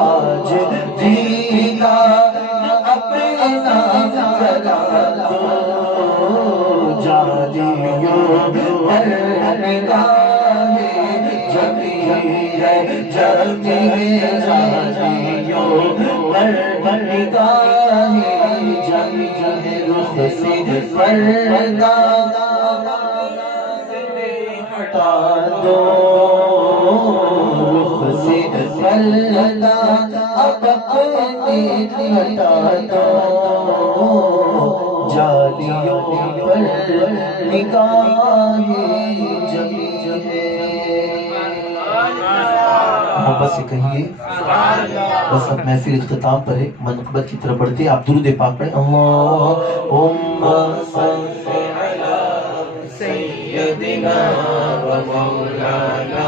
آج دیدار اپنا کرا دو جالیوں پر نگاہ جبھی ہے جبھی ہے جالیوں پر نگاہ جبھی ہے رخ سے پردہ ہٹا دو رخ سے پردہ اب اپنے ہٹا دو جالیوں پر نگاہ جبھی ہے محبت سے کہیے بس اب محفل اختتام پر ہے منقبت کی طرف بڑھتے آپ درود پاک پڑھیں اللہم صلی علی سیدنا و مولانا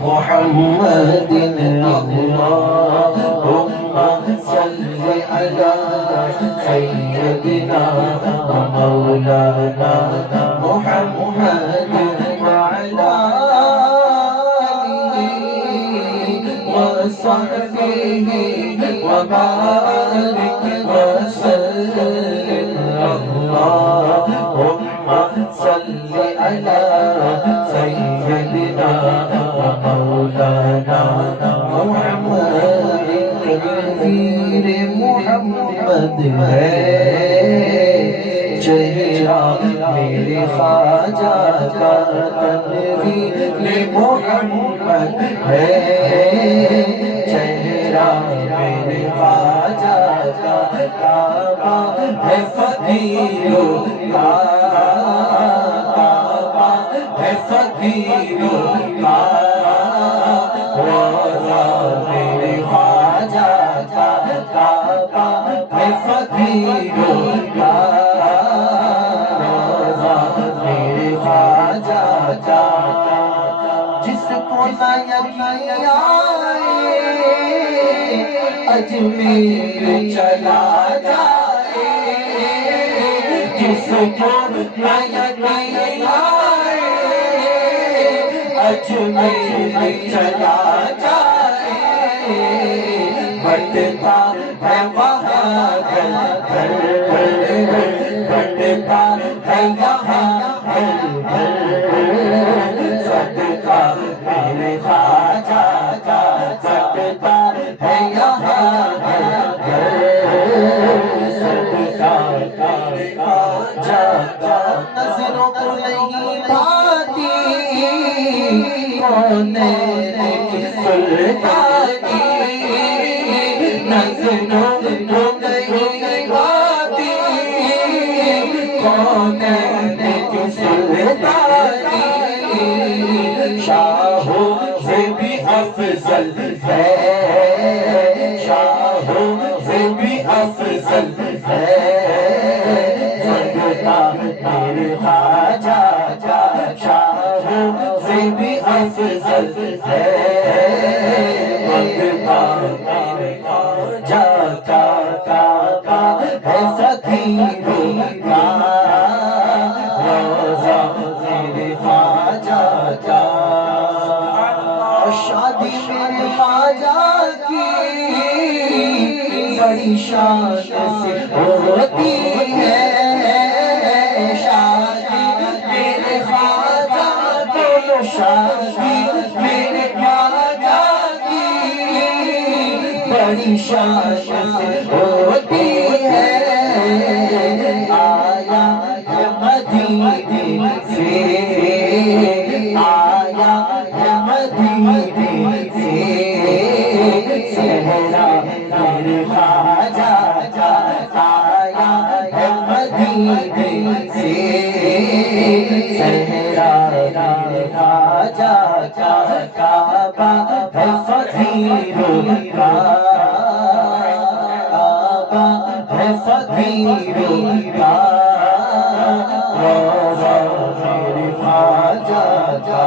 محمد اللہم صلی علی سیدنا و مولانا محمد وعلی وصحبه وبارك وسلم اللهم صل على سيدنا ومولانا محمد تکبیر محمد ہے چہرہ میرے خواجہ کا تنویر محمد ہے چہرہ میرے خواجہ کا کعبہ ہے فقیروں کا کعبہ ہے فقیروں کا روضہ میرے خواجہ کا کعبہ ہے فقیروں کا روضہ میرے خواجہ کا جس کو نہ یقین آئے اجمیر چلا جائے جس کو نہ یقین آئے اجمیر چلا جائے بٹتا ہے وہاں گھر گھر بٹتا ہے یہاں گھر گھر صدقہ میرے خواجہ کا بٹتا ہے یہاں گھر گھر صدقہ میرے خواجہ کا نظروں کو نہیں پاتی کون سلطانی نظروں کو نہیں پاتی کون سلطانی شاہوں سے بھی افضل افضل ہے، شاہوں سے بھی افضل ہے، سنگتا میرے خواجہ کا شاہوں سے بھی افضل ہے، سنگتا میرے خواجہ کا کعبہ ہے فقیروں کا روزہ میرے خواجہ کا، شادی میرے خواجہ کی بڑی شان سے ہوتی ہے، شادی میرے خواجہ دونوں شادی میرے خواجہ کی بڑی شان سے ہوتی ہے، آیا ہے مدینے سے، آیا ہے مدینے سے صحرا میرے خواجہ کا، آیا ہے مدینے سے صحرا میرے خواجہ کا کعبہ ہے فقیروں کا، کعبہ ہے فقیروں کا روزہ میرے خواجہ کا،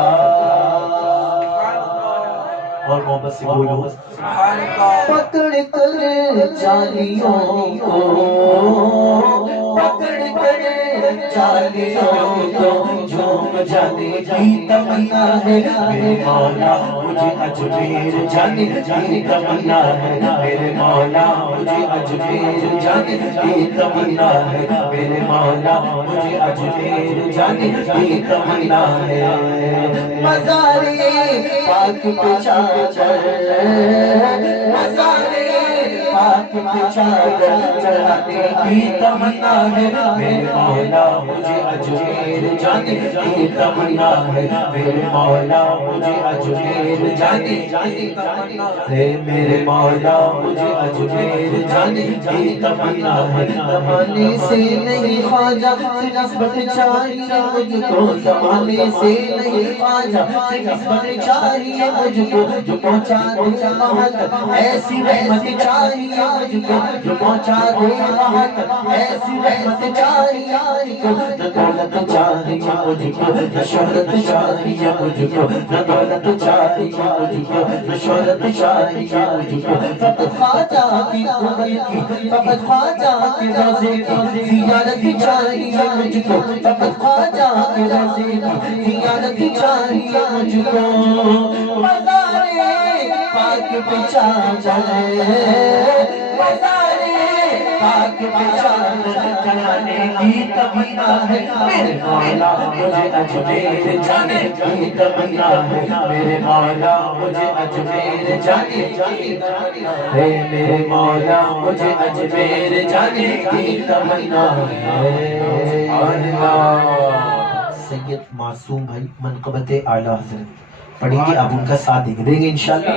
اور محبت سے بولو پکڑ کر جالیوں کو، پکڑ کر جالیوں کو جھوم جانے کی تمنا ہے میرے مولا، مجھے اجمیر جانے کی تمنا ہے میرے مولا، مجھے اجمیر جانے کی تمنا ہے میرے مولا، مجھے اجمیر جانے کی تمنا ہے، مزار پاک پہ چادر، مزار پاک پہ چادر چڑھانے کی تمنا ہے میرے مولا، مجھے اجمیر جانے کی تمنا ہے میرے مولا، مجھے اجمیر جانے کی تمنا ہے میرے مولا، مجھے اجمیر جانے کی تمنا ہے، زمانے سے نہیں خواجہ نسبت چاہیے مجھ کو، زمانے سے نہیں خواجہ نسبت چاہیے مجھ کو، جو پہنچا دے وہاں تک ایسی رحمت چاہیے مجھ کو، جو پہنچا دے وہاں تک ایسی رحمت چاہیے مجھ کو، نہ دولت چاہیے مجھ کو، نہ شہرت چاہیے مجھ کو، نہ دولت چاہیے مجھ کو، نہ شہرت چاہیے مجھ کو، فقط خواجہ کی قبر کی، فقط خواجہ کے روضے کی زیارت چاہیے مجھ کو، فقط خواجہ کے روضے کی زیارت چاہیے مجھ کو، مزار پاک پہ چادر، مزار پاک پہ چادر چڑھانے کی تمنا ہے میرے مولا، مجھے اجمیر جانے کی تمنا ہے میرے مولا، مجھے اجمیر جانے کی تمنا ہے میرے مولا، مجھے اجمیر جانے کی تمنا ہے۔ سید معصوم بھائی منقبت اعلیٰ حضرت پڑھیں گے، آپ ان کا ساتھ دیں گے انشاءاللہ۔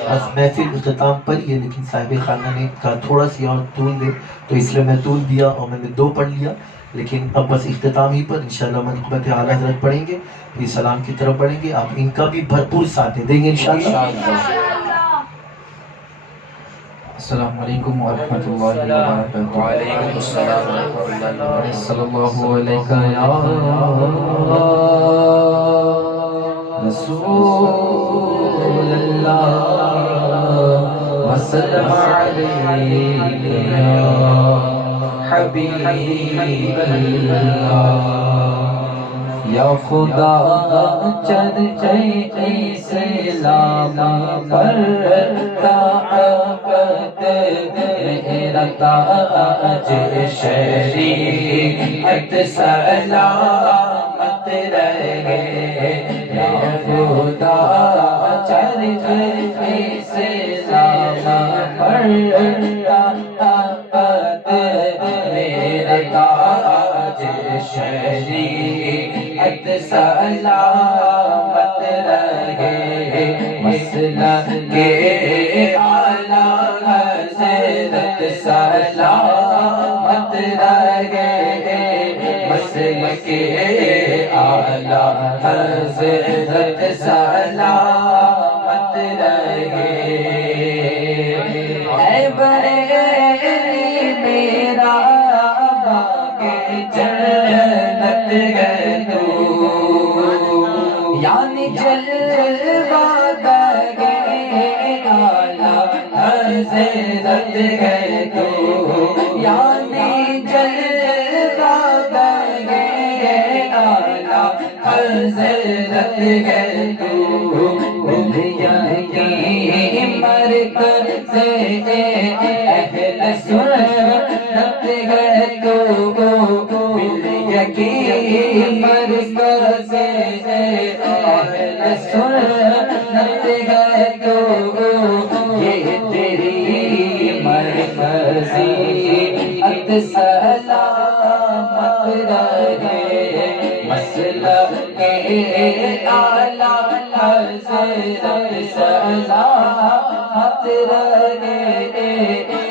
بس محفل اختتام پر یہ، لیکن صاحب خانہ نے کہا تھوڑا سی اور طول دے تو اس لیے میں طول دیا اور میں نے 2 پڑھ لیا، لیکن اب بس اختتام ہی پر انشاءاللہ منقبت اعلیٰ حضرت پڑھیں گے، پھر سلام کی طرف بڑھیں گے، آپ ان کا بھی بھرپور ساتھ دیں گے انشاءاللہ۔ السلام علیکم ورحمۃ اللہ وبرکاتہ۔ وعلیکم السلام ورحمۃ اللہ وبرکاتہ۔ صلی اللہ علیہ یا رسول اللہ وسلم علیک یا حبیب اللہ، یا خدا چرچے اسلام پر طاقت میرا تاج شریعت سلامت رہے، یا خدا چرچے اسلام پر طاقت میرا تاج شریعت سلامت رہے، مسلک کے اعلیٰ حضرت سلامت رہے، مسلک کے اعلیٰ حضرت سلامت رہے۔ بریلی میرا باغ جنت ہے تو یعنی جلوہ دے اعلیٰ حضرت ہے تو یعنی جلوہ دے اعلیٰ حضرت ہے تو دنیا کی مرکز اہل سنت ہے تو دنیا کی مرکز اہل سنت ہے تو یہ تیری مرکزیت سلامت رہے مسلک اعلیٰ حضرت سلامت رہے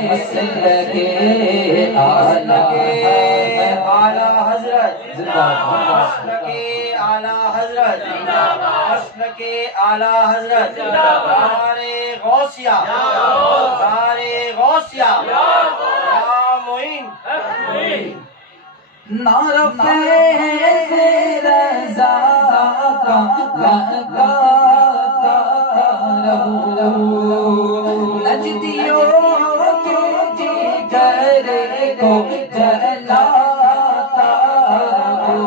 مسلک اعلیٰ حضرت مسلک اعلیٰ حضرت مسلک اعلیٰ حضرت دارِ غوثیہ یا معین نعرہ فیض رضا کا لگاتا رہو نجدیوں کے جگر کو جلاتا رہو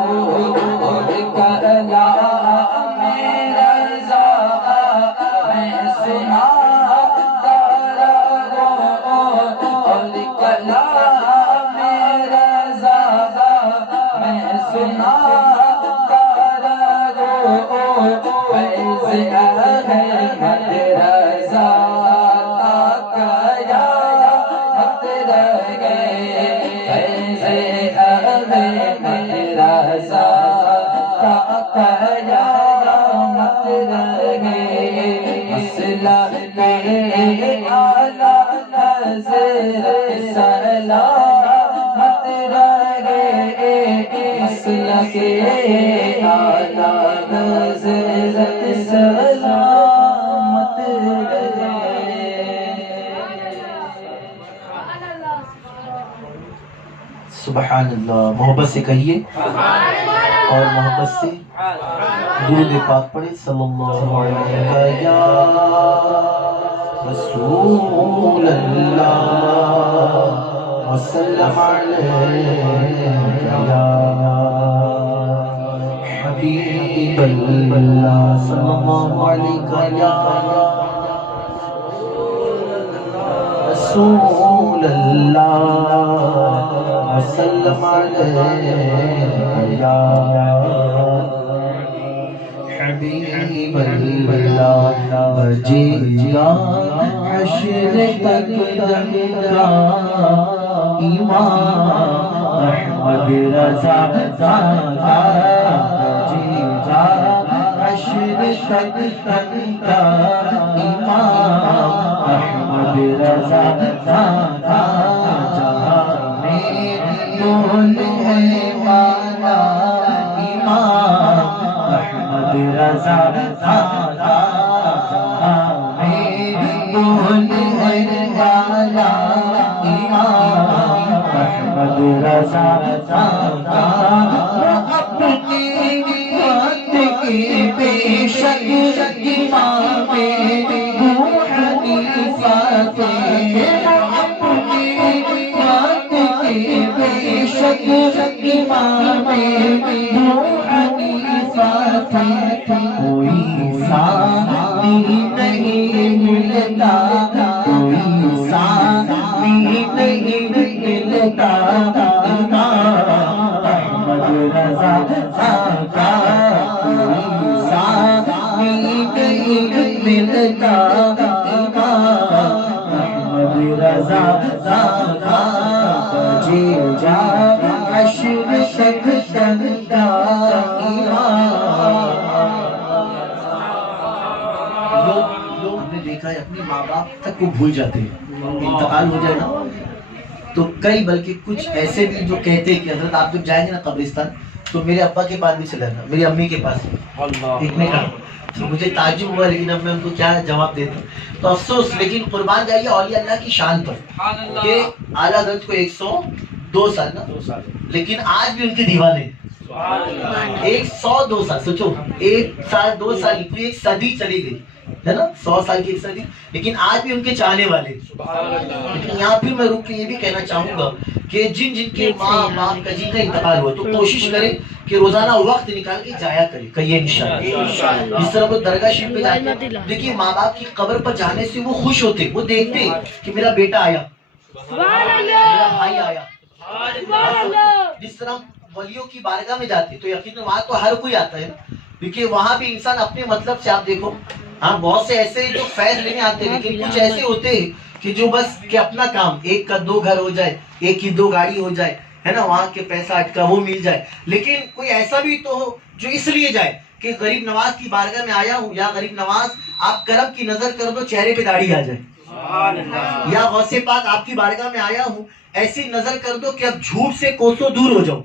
اور کلام رضا میں سناتا رہو اور کلام رضا میں سناتا رہو فیض احمد رضا قیامت رہے فیض احمد رضا قیامت رہے مسلک اعلیٰ حضرت سلامت رہے مسلک اعلیٰ حضرت سلامت رہے سبحان اللہ. محبت سے کہیے اور محبت سے درود پاک پڑھے. صلی اللہ علیہ یا رسول اللہ وسلم علیہ یا حبیب اللہ صلی اللہ علیہ یا رسول اللہ وسلم علیہ یا حبیب اللہ. بجے گا حشر تک دم کا امام احمد رضا کا بجے گا حشر تک دم کا امام احمد رضا کا جہاں میں بول ہے والا امام احمد رضا جہاں میں بول ہے والا امام احمد رضا اپنی بات کی بے شک امام ابو حنیفہ اپنی بات کی بے شک امام ابو حنیفہ کوئی ثانی نہیں ملتا کوئی ثانی نہیں ملتا امام احمد رضا کا کوئی ثانی نہیں ملتا امام احمد رضا کا بجے جا حشر تک دم لوگ ہم نے دیکھا ہے اپنی ماں باپ تک کو بھول جاتے ہیں. انتقال ہو جائے نا تو کئی بلکہ کچھ ایسے بھی جو کہتے ہیں کہ حضرت آپ جب جائیں گے نا قبرستان تو میرے ابا کے پاس بھی چلا تھا، میری امی کے پاس بھی۔ ایک نے کہا تو مجھے تعجب ہوا، لیکن اب میں ان کو کیا جواب دیتا ہوں۔ تو افسوس، لیکن قربان جائیے اولیاء اللہ کی شان پر کہ اعلیٰ حضرت کو 102 سال نا، لیکن آج بھی ان کے دیوانے ہیں۔ 102 سال، سوچو 1 سال 2 سال پوری ایک صدی چلی گئی ہے نا، 100 سال کی ایک صدی، لیکن آج بھی ان کے چاہنے والے۔ لیکن یہاں پھر میں رک کے یہ بھی کہنا چاہوں گا کہ جن کے ماں باپ کا جن کا انتقال ہوا تو کوشش کریں کہ روزانہ وقت نکال کے جایا کرے، کہیے انشاءاللہ۔ اس طرح وہ درگاہ شریف پہ جاتے، دیکھیے ماں باپ کی قبر پر جانے سے وہ خوش ہوتے، وہ دیکھتے کہ میرا بیٹا آیا، میرا بھائی آیا۔ جس طرح ولیوں کی بارگاہ میں جاتے تو یقیناً وہاں تو ہر کوئی آتا ہے، کیونکہ وہاں بھی انسان اپنے مطلب سے، آپ دیکھو ہاں بہت سے ایسے جو فیض لینے آتے ہیں، لیکن کچھ ایسے ہوتے ہیں کہ جو بس کہ اپنا کام، ایک کا 2 گھر ہو جائے، ایک کی 2 گاڑی ہو جائے ہے نا، وہاں کے پیسہ اٹکا وہ مل جائے، لیکن کوئی ایسا بھی تو ہو جو اس لیے جائے کہ غریب نواز کی بارگاہ میں آیا ہوں، یا غریب نواز آپ کرم کی نظر کر دو چہرے پہ داڑھی آ جائے، یا غوث پاک آپ کی بارگاہ میں آیا ہوں ایسی نظر کر دو کہ اب جھوٹ سے کوسوں دور ہو جاؤ،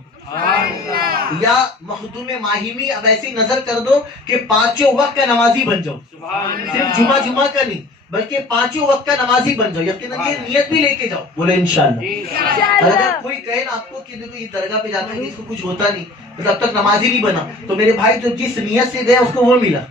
یا مخدوم ماہمی اب ایسی نظر کر دو کہ 5 وقت کا نمازی بن جاؤ، صرف جمعہ کا نہیں بلکہ 5 وقت کا نمازی بن جاؤ، یقیناً یہ نیت بھی لے کے جاؤ، بولے انشاءاللہ۔ اگر کوئی کہے نا آپ کو کہ دیکھو یہ درگاہ پہ جاتا ہے اس کو کچھ ہوتا نہیں، اب تک نمازی نہیں بنا، تو میرے بھائی جو جس نیت سے گیا اس کو وہ ملا،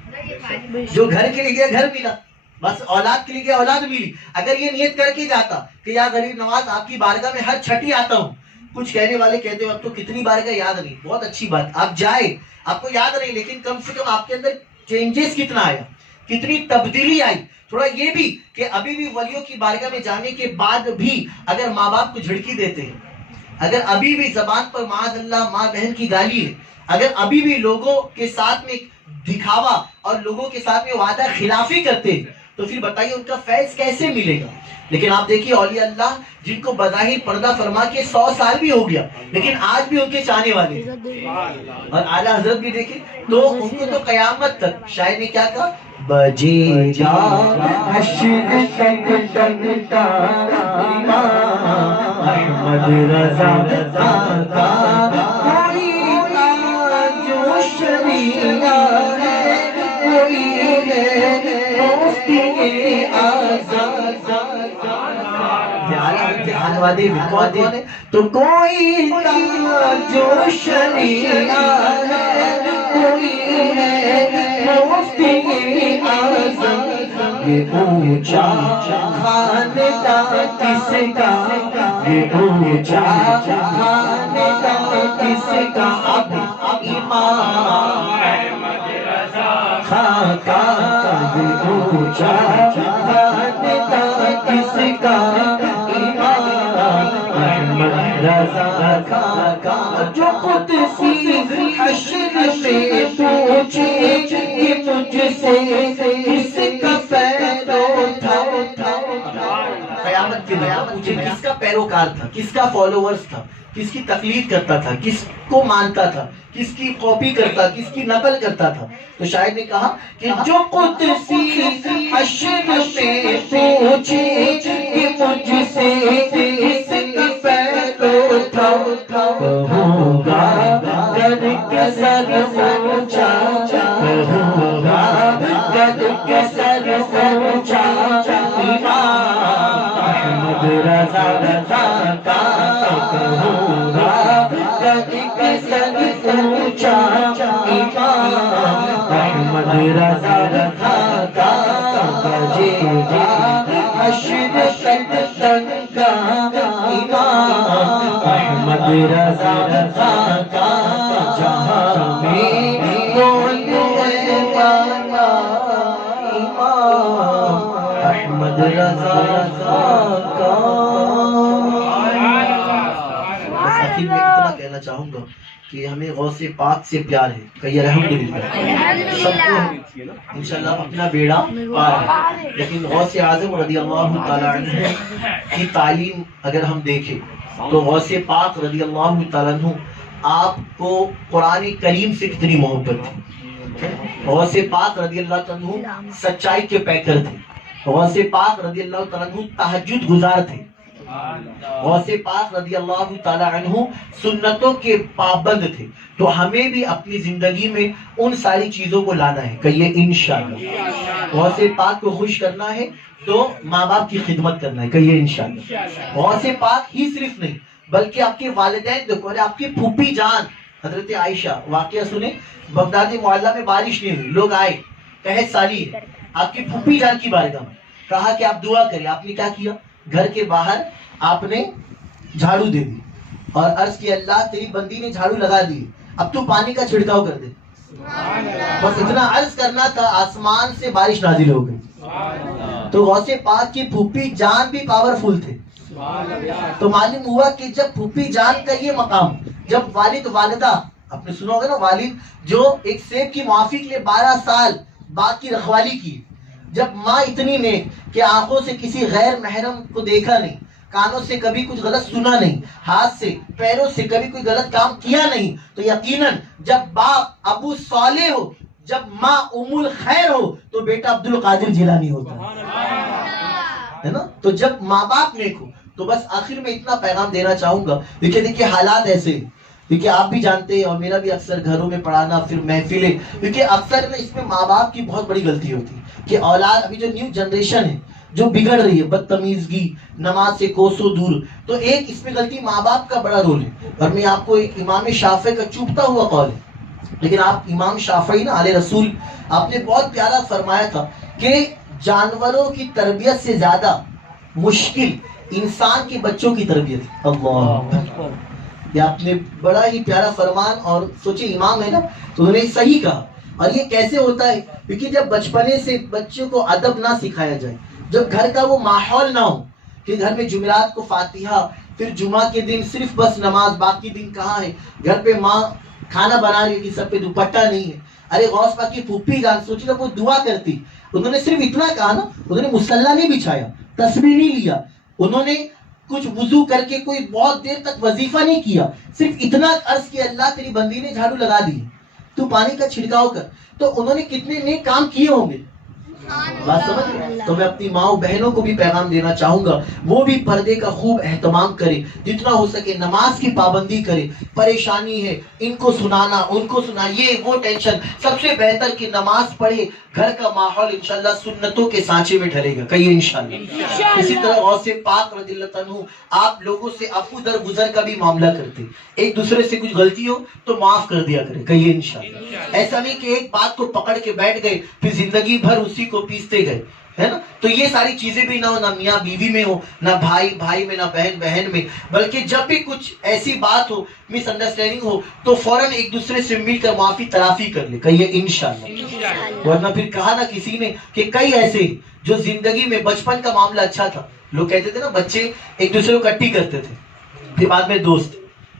جو گھر کے لیے گیا گھر ملا، بس اولاد کے لیے گیا اولاد ملی۔ اگر یہ نیت کر کے جاتا کہ یا غریب نواز آپ کی بارگاہ میں ہر چھٹی آتا ہوں، کچھ کہنے والے کہتے ہیں اب تو کتنی بارگاہ یاد نہیں، بہت اچھی بات، آپ جائے، آپ کو یاد نہیں لیکن کم سے کم آپ کے اندر چینجز کتنا آیا، کتنی تبدیلی آئی، تھوڑا یہ بھی کہ ابھی بھی ولیوں کی بارگاہ میں جانے کے بعد بھی اگر ماں باپ کو جھڑکی دیتے ہیں، اگر ابھی بھی زبان پر معاذ اللہ ماں بہن کی گالی ہے، اگر ابھی بھی لوگوں کے ساتھ میں دکھاوا اور لوگوں کے ساتھ میں وعدہ خلافی کرتے ہیں، تو پھر بتائیے ان کا فیض کیسے ملے گا۔ لیکن آپ دیکھیے اولیاء اللہ جن کو بظاہر پردہ فرما کے 100 سال بھی ہو گیا لیکن آج بھی ان کے چاہنے والے ہیں، اور اعلیٰ حضرت بھی دیکھیں تو ان کو تو قیامت تک، شاعر نے کیا کہا، بجے گا حشر تک ڈنڈا احمد رضا کا کوئی جو شریعہ ہے، کوئی ہے مفتی آزاد، تو کوئی جو شریعہ ہے، کوئی ہے مفتی آزاد، یہ اونچا خاندان کس کا، یہ اونچا خاندان کس کا، اب امام خان کا، یہ اونچا خاندان کس کا، رضا کا، جو قدسی حشر میں پوچھے کہ مجھ سے کس کا پیرو تھا، قیامت کے دن پوچھے کس کا پیروکار تھا، کس کا فالوورز تھا، کس کی تقلید کرتا تھا، کس کو مانتا تھا، کس کی کاپی کرتا، کس کی نقل کرتا تھا، تو شاعر نے کہا کہ جو قدسی حشر میں پوچھے کہ مجھ سے کس کا پیرو تھا، کہوں گا گر کے سر اونچا، کہوں گا گر کے سر اونچا، امام احمد رضا کا، کہوں گا گر کے سر اونچا، امام احمد رضا کا، بجے گا حشر تک ڈنڈا، امام احمد رضا کا، جہاں میں بولنے والا امام احمد رضا کا۔ آخر میں اتنا کہنا چاہوں گا کہ ہمیں غوث پاک سے پیار ہے، کہیے الحمدللہ، سب کو انشاءاللہ اپنا بیڑا پار ہے، لیکن غوث اعظم رضی اللہ تعالیٰ عنہ کی تعلیم اگر ہم دیکھیں تو غوث پاک رضی اللہ تعالیٰ عنہ آپ کو قرآن کریم سے کتنی محبت تھی، غوث پاک رضی اللہ تعالیٰ عنہ سچائی کے پیکر تھے، غوث پاک رضی اللہ تعالیٰ عنہ تہجد گزار تھے، غوث پاک رضی اللہ تعالی عنہ سنتوں کے پابند تھے، تو ہمیں بھی اپنی زندگی میں ان ساری چیزوں کو لانا ہے، کہیے انشاءاللہ۔ غوث پاک کو خوش کرنا ہے تو ماں باپ کی خدمت کرنا ہے، کہیے انشاءاللہ۔ غوث پاک ہی صرف نہیں بلکہ آپ کے والدین دیکھو، اور آپ کی پھوپھی جان حضرت عائشہ، واقعہ سنیں، بغداد معلیٰ میں بارش نہیں ہوئی، لوگ آئے، قحط سالی ہے، آپ کی پھوپھی جان کی بارگاہ میں کہا کہ آپ دعا کریں، آپ نے کیا کیا؟ گھر کے باہر آپ نے جھاڑو دے دی اور عرض کی اللہ تیری بندی نے جھاڑو لگا دی، اب تو پانی کا چھڑکاؤ کر دے۔ بس اتنا عرض کرنا تھا، آسمان سے بارش نازل ہو گئی۔ تو غوث پاک کی پھوپھی جان بھی پاورفل تھے، تو معلوم ہوا کہ جب پھوپھی جان کا یہ مقام، جب والد والدہ، آپ نے سنا ہوگا نا، والد جو ایک سیب کی معافی کے لیے 12 سال باغ کی رکھوالی کی، جب ماں اتنی نیک کہ آنکھوں سے کسی غیر محرم کو دیکھا نہیں، کانوں سے کبھی کچھ غلط سنا نہیں، ہاتھ سے پیروں سے کبھی کوئی غلط کام کیا نہیں، تو یقیناً جب باپ ابو صالح ہو، جب ماں ام الخیر ہو، تو بیٹا عبد القادر جیلانی ہوتا ہے نا۔ تو جب ماں باپ نیک ہو، تو بس آخر میں اتنا پیغام دینا چاہوں گا، دیکھیے حالات ایسے، کیونکہ آپ بھی جانتے ہیں اور میرا بھی اکثر گھروں میں پڑھانا، پھر محفلیں، کیونکہ اکثر اس میں ماں باپ کی بہت بڑی غلطی ہوتی ہے کہ اولاد، ابھی جو نیو جنریشن ہے جو بگڑ رہی ہے، بدتمیزگی، نماز سے کوسوں دور، تو ایک اس میں غلطی ماں باپ کا بڑا رول ہے۔ اور میں آپ کو ایک امام شافعی کا چوبتا ہوا قول ہے، لیکن آپ امام شافعی نا علیہ رسول، آپ نے بہت پیارا فرمایا تھا کہ جانوروں کی تربیت سے زیادہ مشکل انسان کے بچوں کی تربیت ہے۔ اللہ، یہ آپ نے بڑا ہی پیارا فرمان، اور سوچے امام ہے نا، تو انہوں نے صحیح کہا۔ اور یہ کیسے ہوتا ہے؟ کیونکہ جب بچپنے سے بچوں کو ادب نہ سکھایا جائے، جب گھر کا وہ ماحول نہ ہو کہ گھر میں جمعرات کو فاتحہ، پھر جمعہ کے دن صرف بس نماز، باقی دن کہاں ہے؟ گھر پہ ماں کھانا بنا رہی تھی، سب پہ دوپٹہ نہیں ہے، ارے غوث پاک کی پھوپھی جان سوچی جب وہ دعا کرتی، انہوں نے صرف اتنا کہا نا، انہوں نے مصلی نہیں بچھایا، تسبیح نہیں لیا، انہوں نے کچھ وضو کر کے کوئی بہت دیر تک وظیفہ نہیں کیا، صرف اتنا عرض کیا اللہ تیری بندی نے جھاڑو لگا دی، تو پانی کا چھڑکاؤ کر۔ تو انہوں نے کتنے نیک کام کیے ہوں گے، بات سمجھ رہے؟ تو میں اپنی ماں بہنوں کو بھی پیغام دینا چاہوں گا، وہ بھی پردے کا خوب اہتمام کرے، جتنا ہو سکے نماز کی پابندی کرے۔ پریشانی ہے، ان کو سنانا، ان کو سنا، یہ وہ ٹینشن، سب سے بہتر کہ نماز پڑھے، گھر کا ماحول انشاءاللہ سنتوں کے سانچے میں ڈھلے گا، کہیے انشاءاللہ۔ اسی طرح غوث پاک رضی اللہ عنہ آپ لوگوں سے عفو درگزر کا بھی معاملہ کرتے، ایک دوسرے سے کچھ غلطی ہو تو معاف کر دیا کرے، کہیے انشاءاللہ۔ ایسا نہیں کہ ایک بات کو پکڑ کے بیٹھ گئے پھر زندگی بھر اسی کو پیستے گئے، ہے نا۔ تو یہ ساری چیزیں بھی نہ ہو، نہ میاں بیوی میں ہو، نہ بھائی بھائی میں، نہ بہن بہن میں، بلکہ جب بھی کچھ ایسی بات ہو، مس انڈرسٹینڈنگ ہو، تو فوراً ایک دوسرے سے مل کر معافی تلافی کر لے، کہیے انشاءاللہ۔ ورنہ پھر کہا نا کسی نے کہ کئی ایسے جو زندگی میں بچپن کا معاملہ اچھا تھا، لوگ کہتے تھے نا بچے ایک دوسرے کو کٹی کرتے تھے، پھر بعد میں دوست،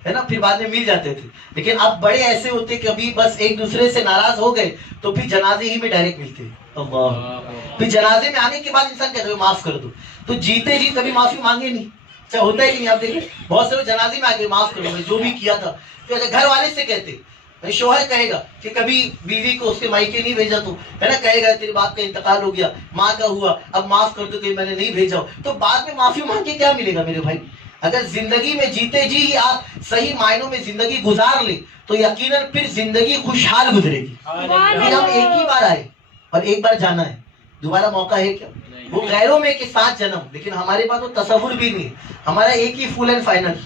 ہے نا، پھر بعد میں مل جاتے تھے، لیکن اب بڑے ایسے ہوتے کہ ابھی بس ایک دوسرے سے ناراض ہو گئے تو پھر جنازے ہی میں ڈائریکٹ ملتے ہیں۔ اللہ، پھر جنازے میں آنے کے بعد انسان کہتا ہے معاف کر دو، تو جیتے جی کبھی معافی مانگے نہیں، اچھا ہوتا ہی نہیں۔ آپ دیکھیں بہت سے جنازے میں آ کے معاف کرو، میں جو بھی کیا تھا، تو گھر والے سے کہتے، شوہر کہے گا کہ کبھی بیوی کو اس کے مائکے نہیں بھیجا تو، ہے نا، کہے گا تیرے باپ کا انتقال ہو گیا، ماں کا ہوا، اب معاف کر دو کہ میں نے نہیں بھیجا، تو بعد میں معافی مانگ کے کیا ملے گا میرے بھائی؟ اگر زندگی میں جیتے جی ہی آپ صحیح معنوں میں زندگی گزار لیں تو یقیناً پھر زندگی خوشحال گزرے گی۔ پھر ہم ایک ہی بار آئے اور ایک بار جانا ہے، دوبارہ موقع ہے کیا؟ وہ غیروں میں کے ساتھ جنم، لیکن ہمارے پاس وہ تصور بھی نہیں ہے، ہمارا ایک ہی فل اینڈ فائنل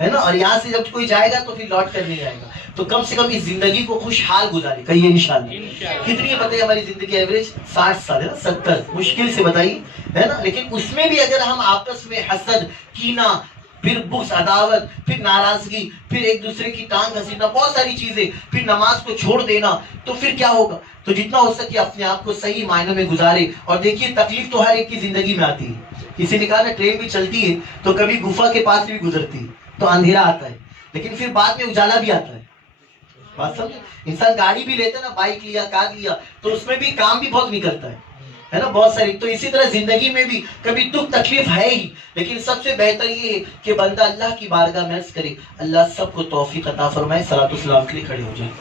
ہے نا، اور یہاں سے جب کوئی جائے گا تو پھر لوٹ کر نہیں جائے گا، تو کم سے کم اس زندگی کو خوشحال گزارے، کہیے انشاءاللہ۔ کتنی بتائیے ہماری زندگی ایوریج 60 سال ہے نا، 70 مشکل سے بتائیے، ہے نا، لیکن اس میں بھی اگر ہم آپس میں حسد، کینہ، پھر بغض، عداوت، پھر ناراضگی، پھر ایک دوسرے کی ٹانگ گھسیٹنا، بہت ساری چیزیں، پھر نماز کو چھوڑ دینا، تو پھر کیا ہوگا؟ تو جتنا ہو سکے اپنے آپ کو صحیح معنوں میں گزارے۔ اور دیکھیے تکلیف تو ہر ایک کی زندگی میں آتی ہے، کسی نے کہا نا ٹرین بھی چلتی ہے تو کبھی گفا کے پاس بھی گزرتی ہے تو اندھیرا آتا ہے، لیکن پھر بعد میں اجالا بھی آتا ہے، بات سمجھے؟ انسان گاڑی بھی لیتا ہے نا، بائک لیا، کار لیا، تو اس میں بھی کام بھی بہت نکلتا ہے نا، بہت ساری۔ تو اسی طرح زندگی میں بھی کبھی دکھ تکلیف ہے ہی، لیکن سب سے بہتر یہ ہے کہ بندہ اللہ کی بارگاہ میں عرض کرے، اللہ سب کو توفیق عطا فرمائے۔ صلاۃ والسلام کے لیے کھڑے ہو جائیں۔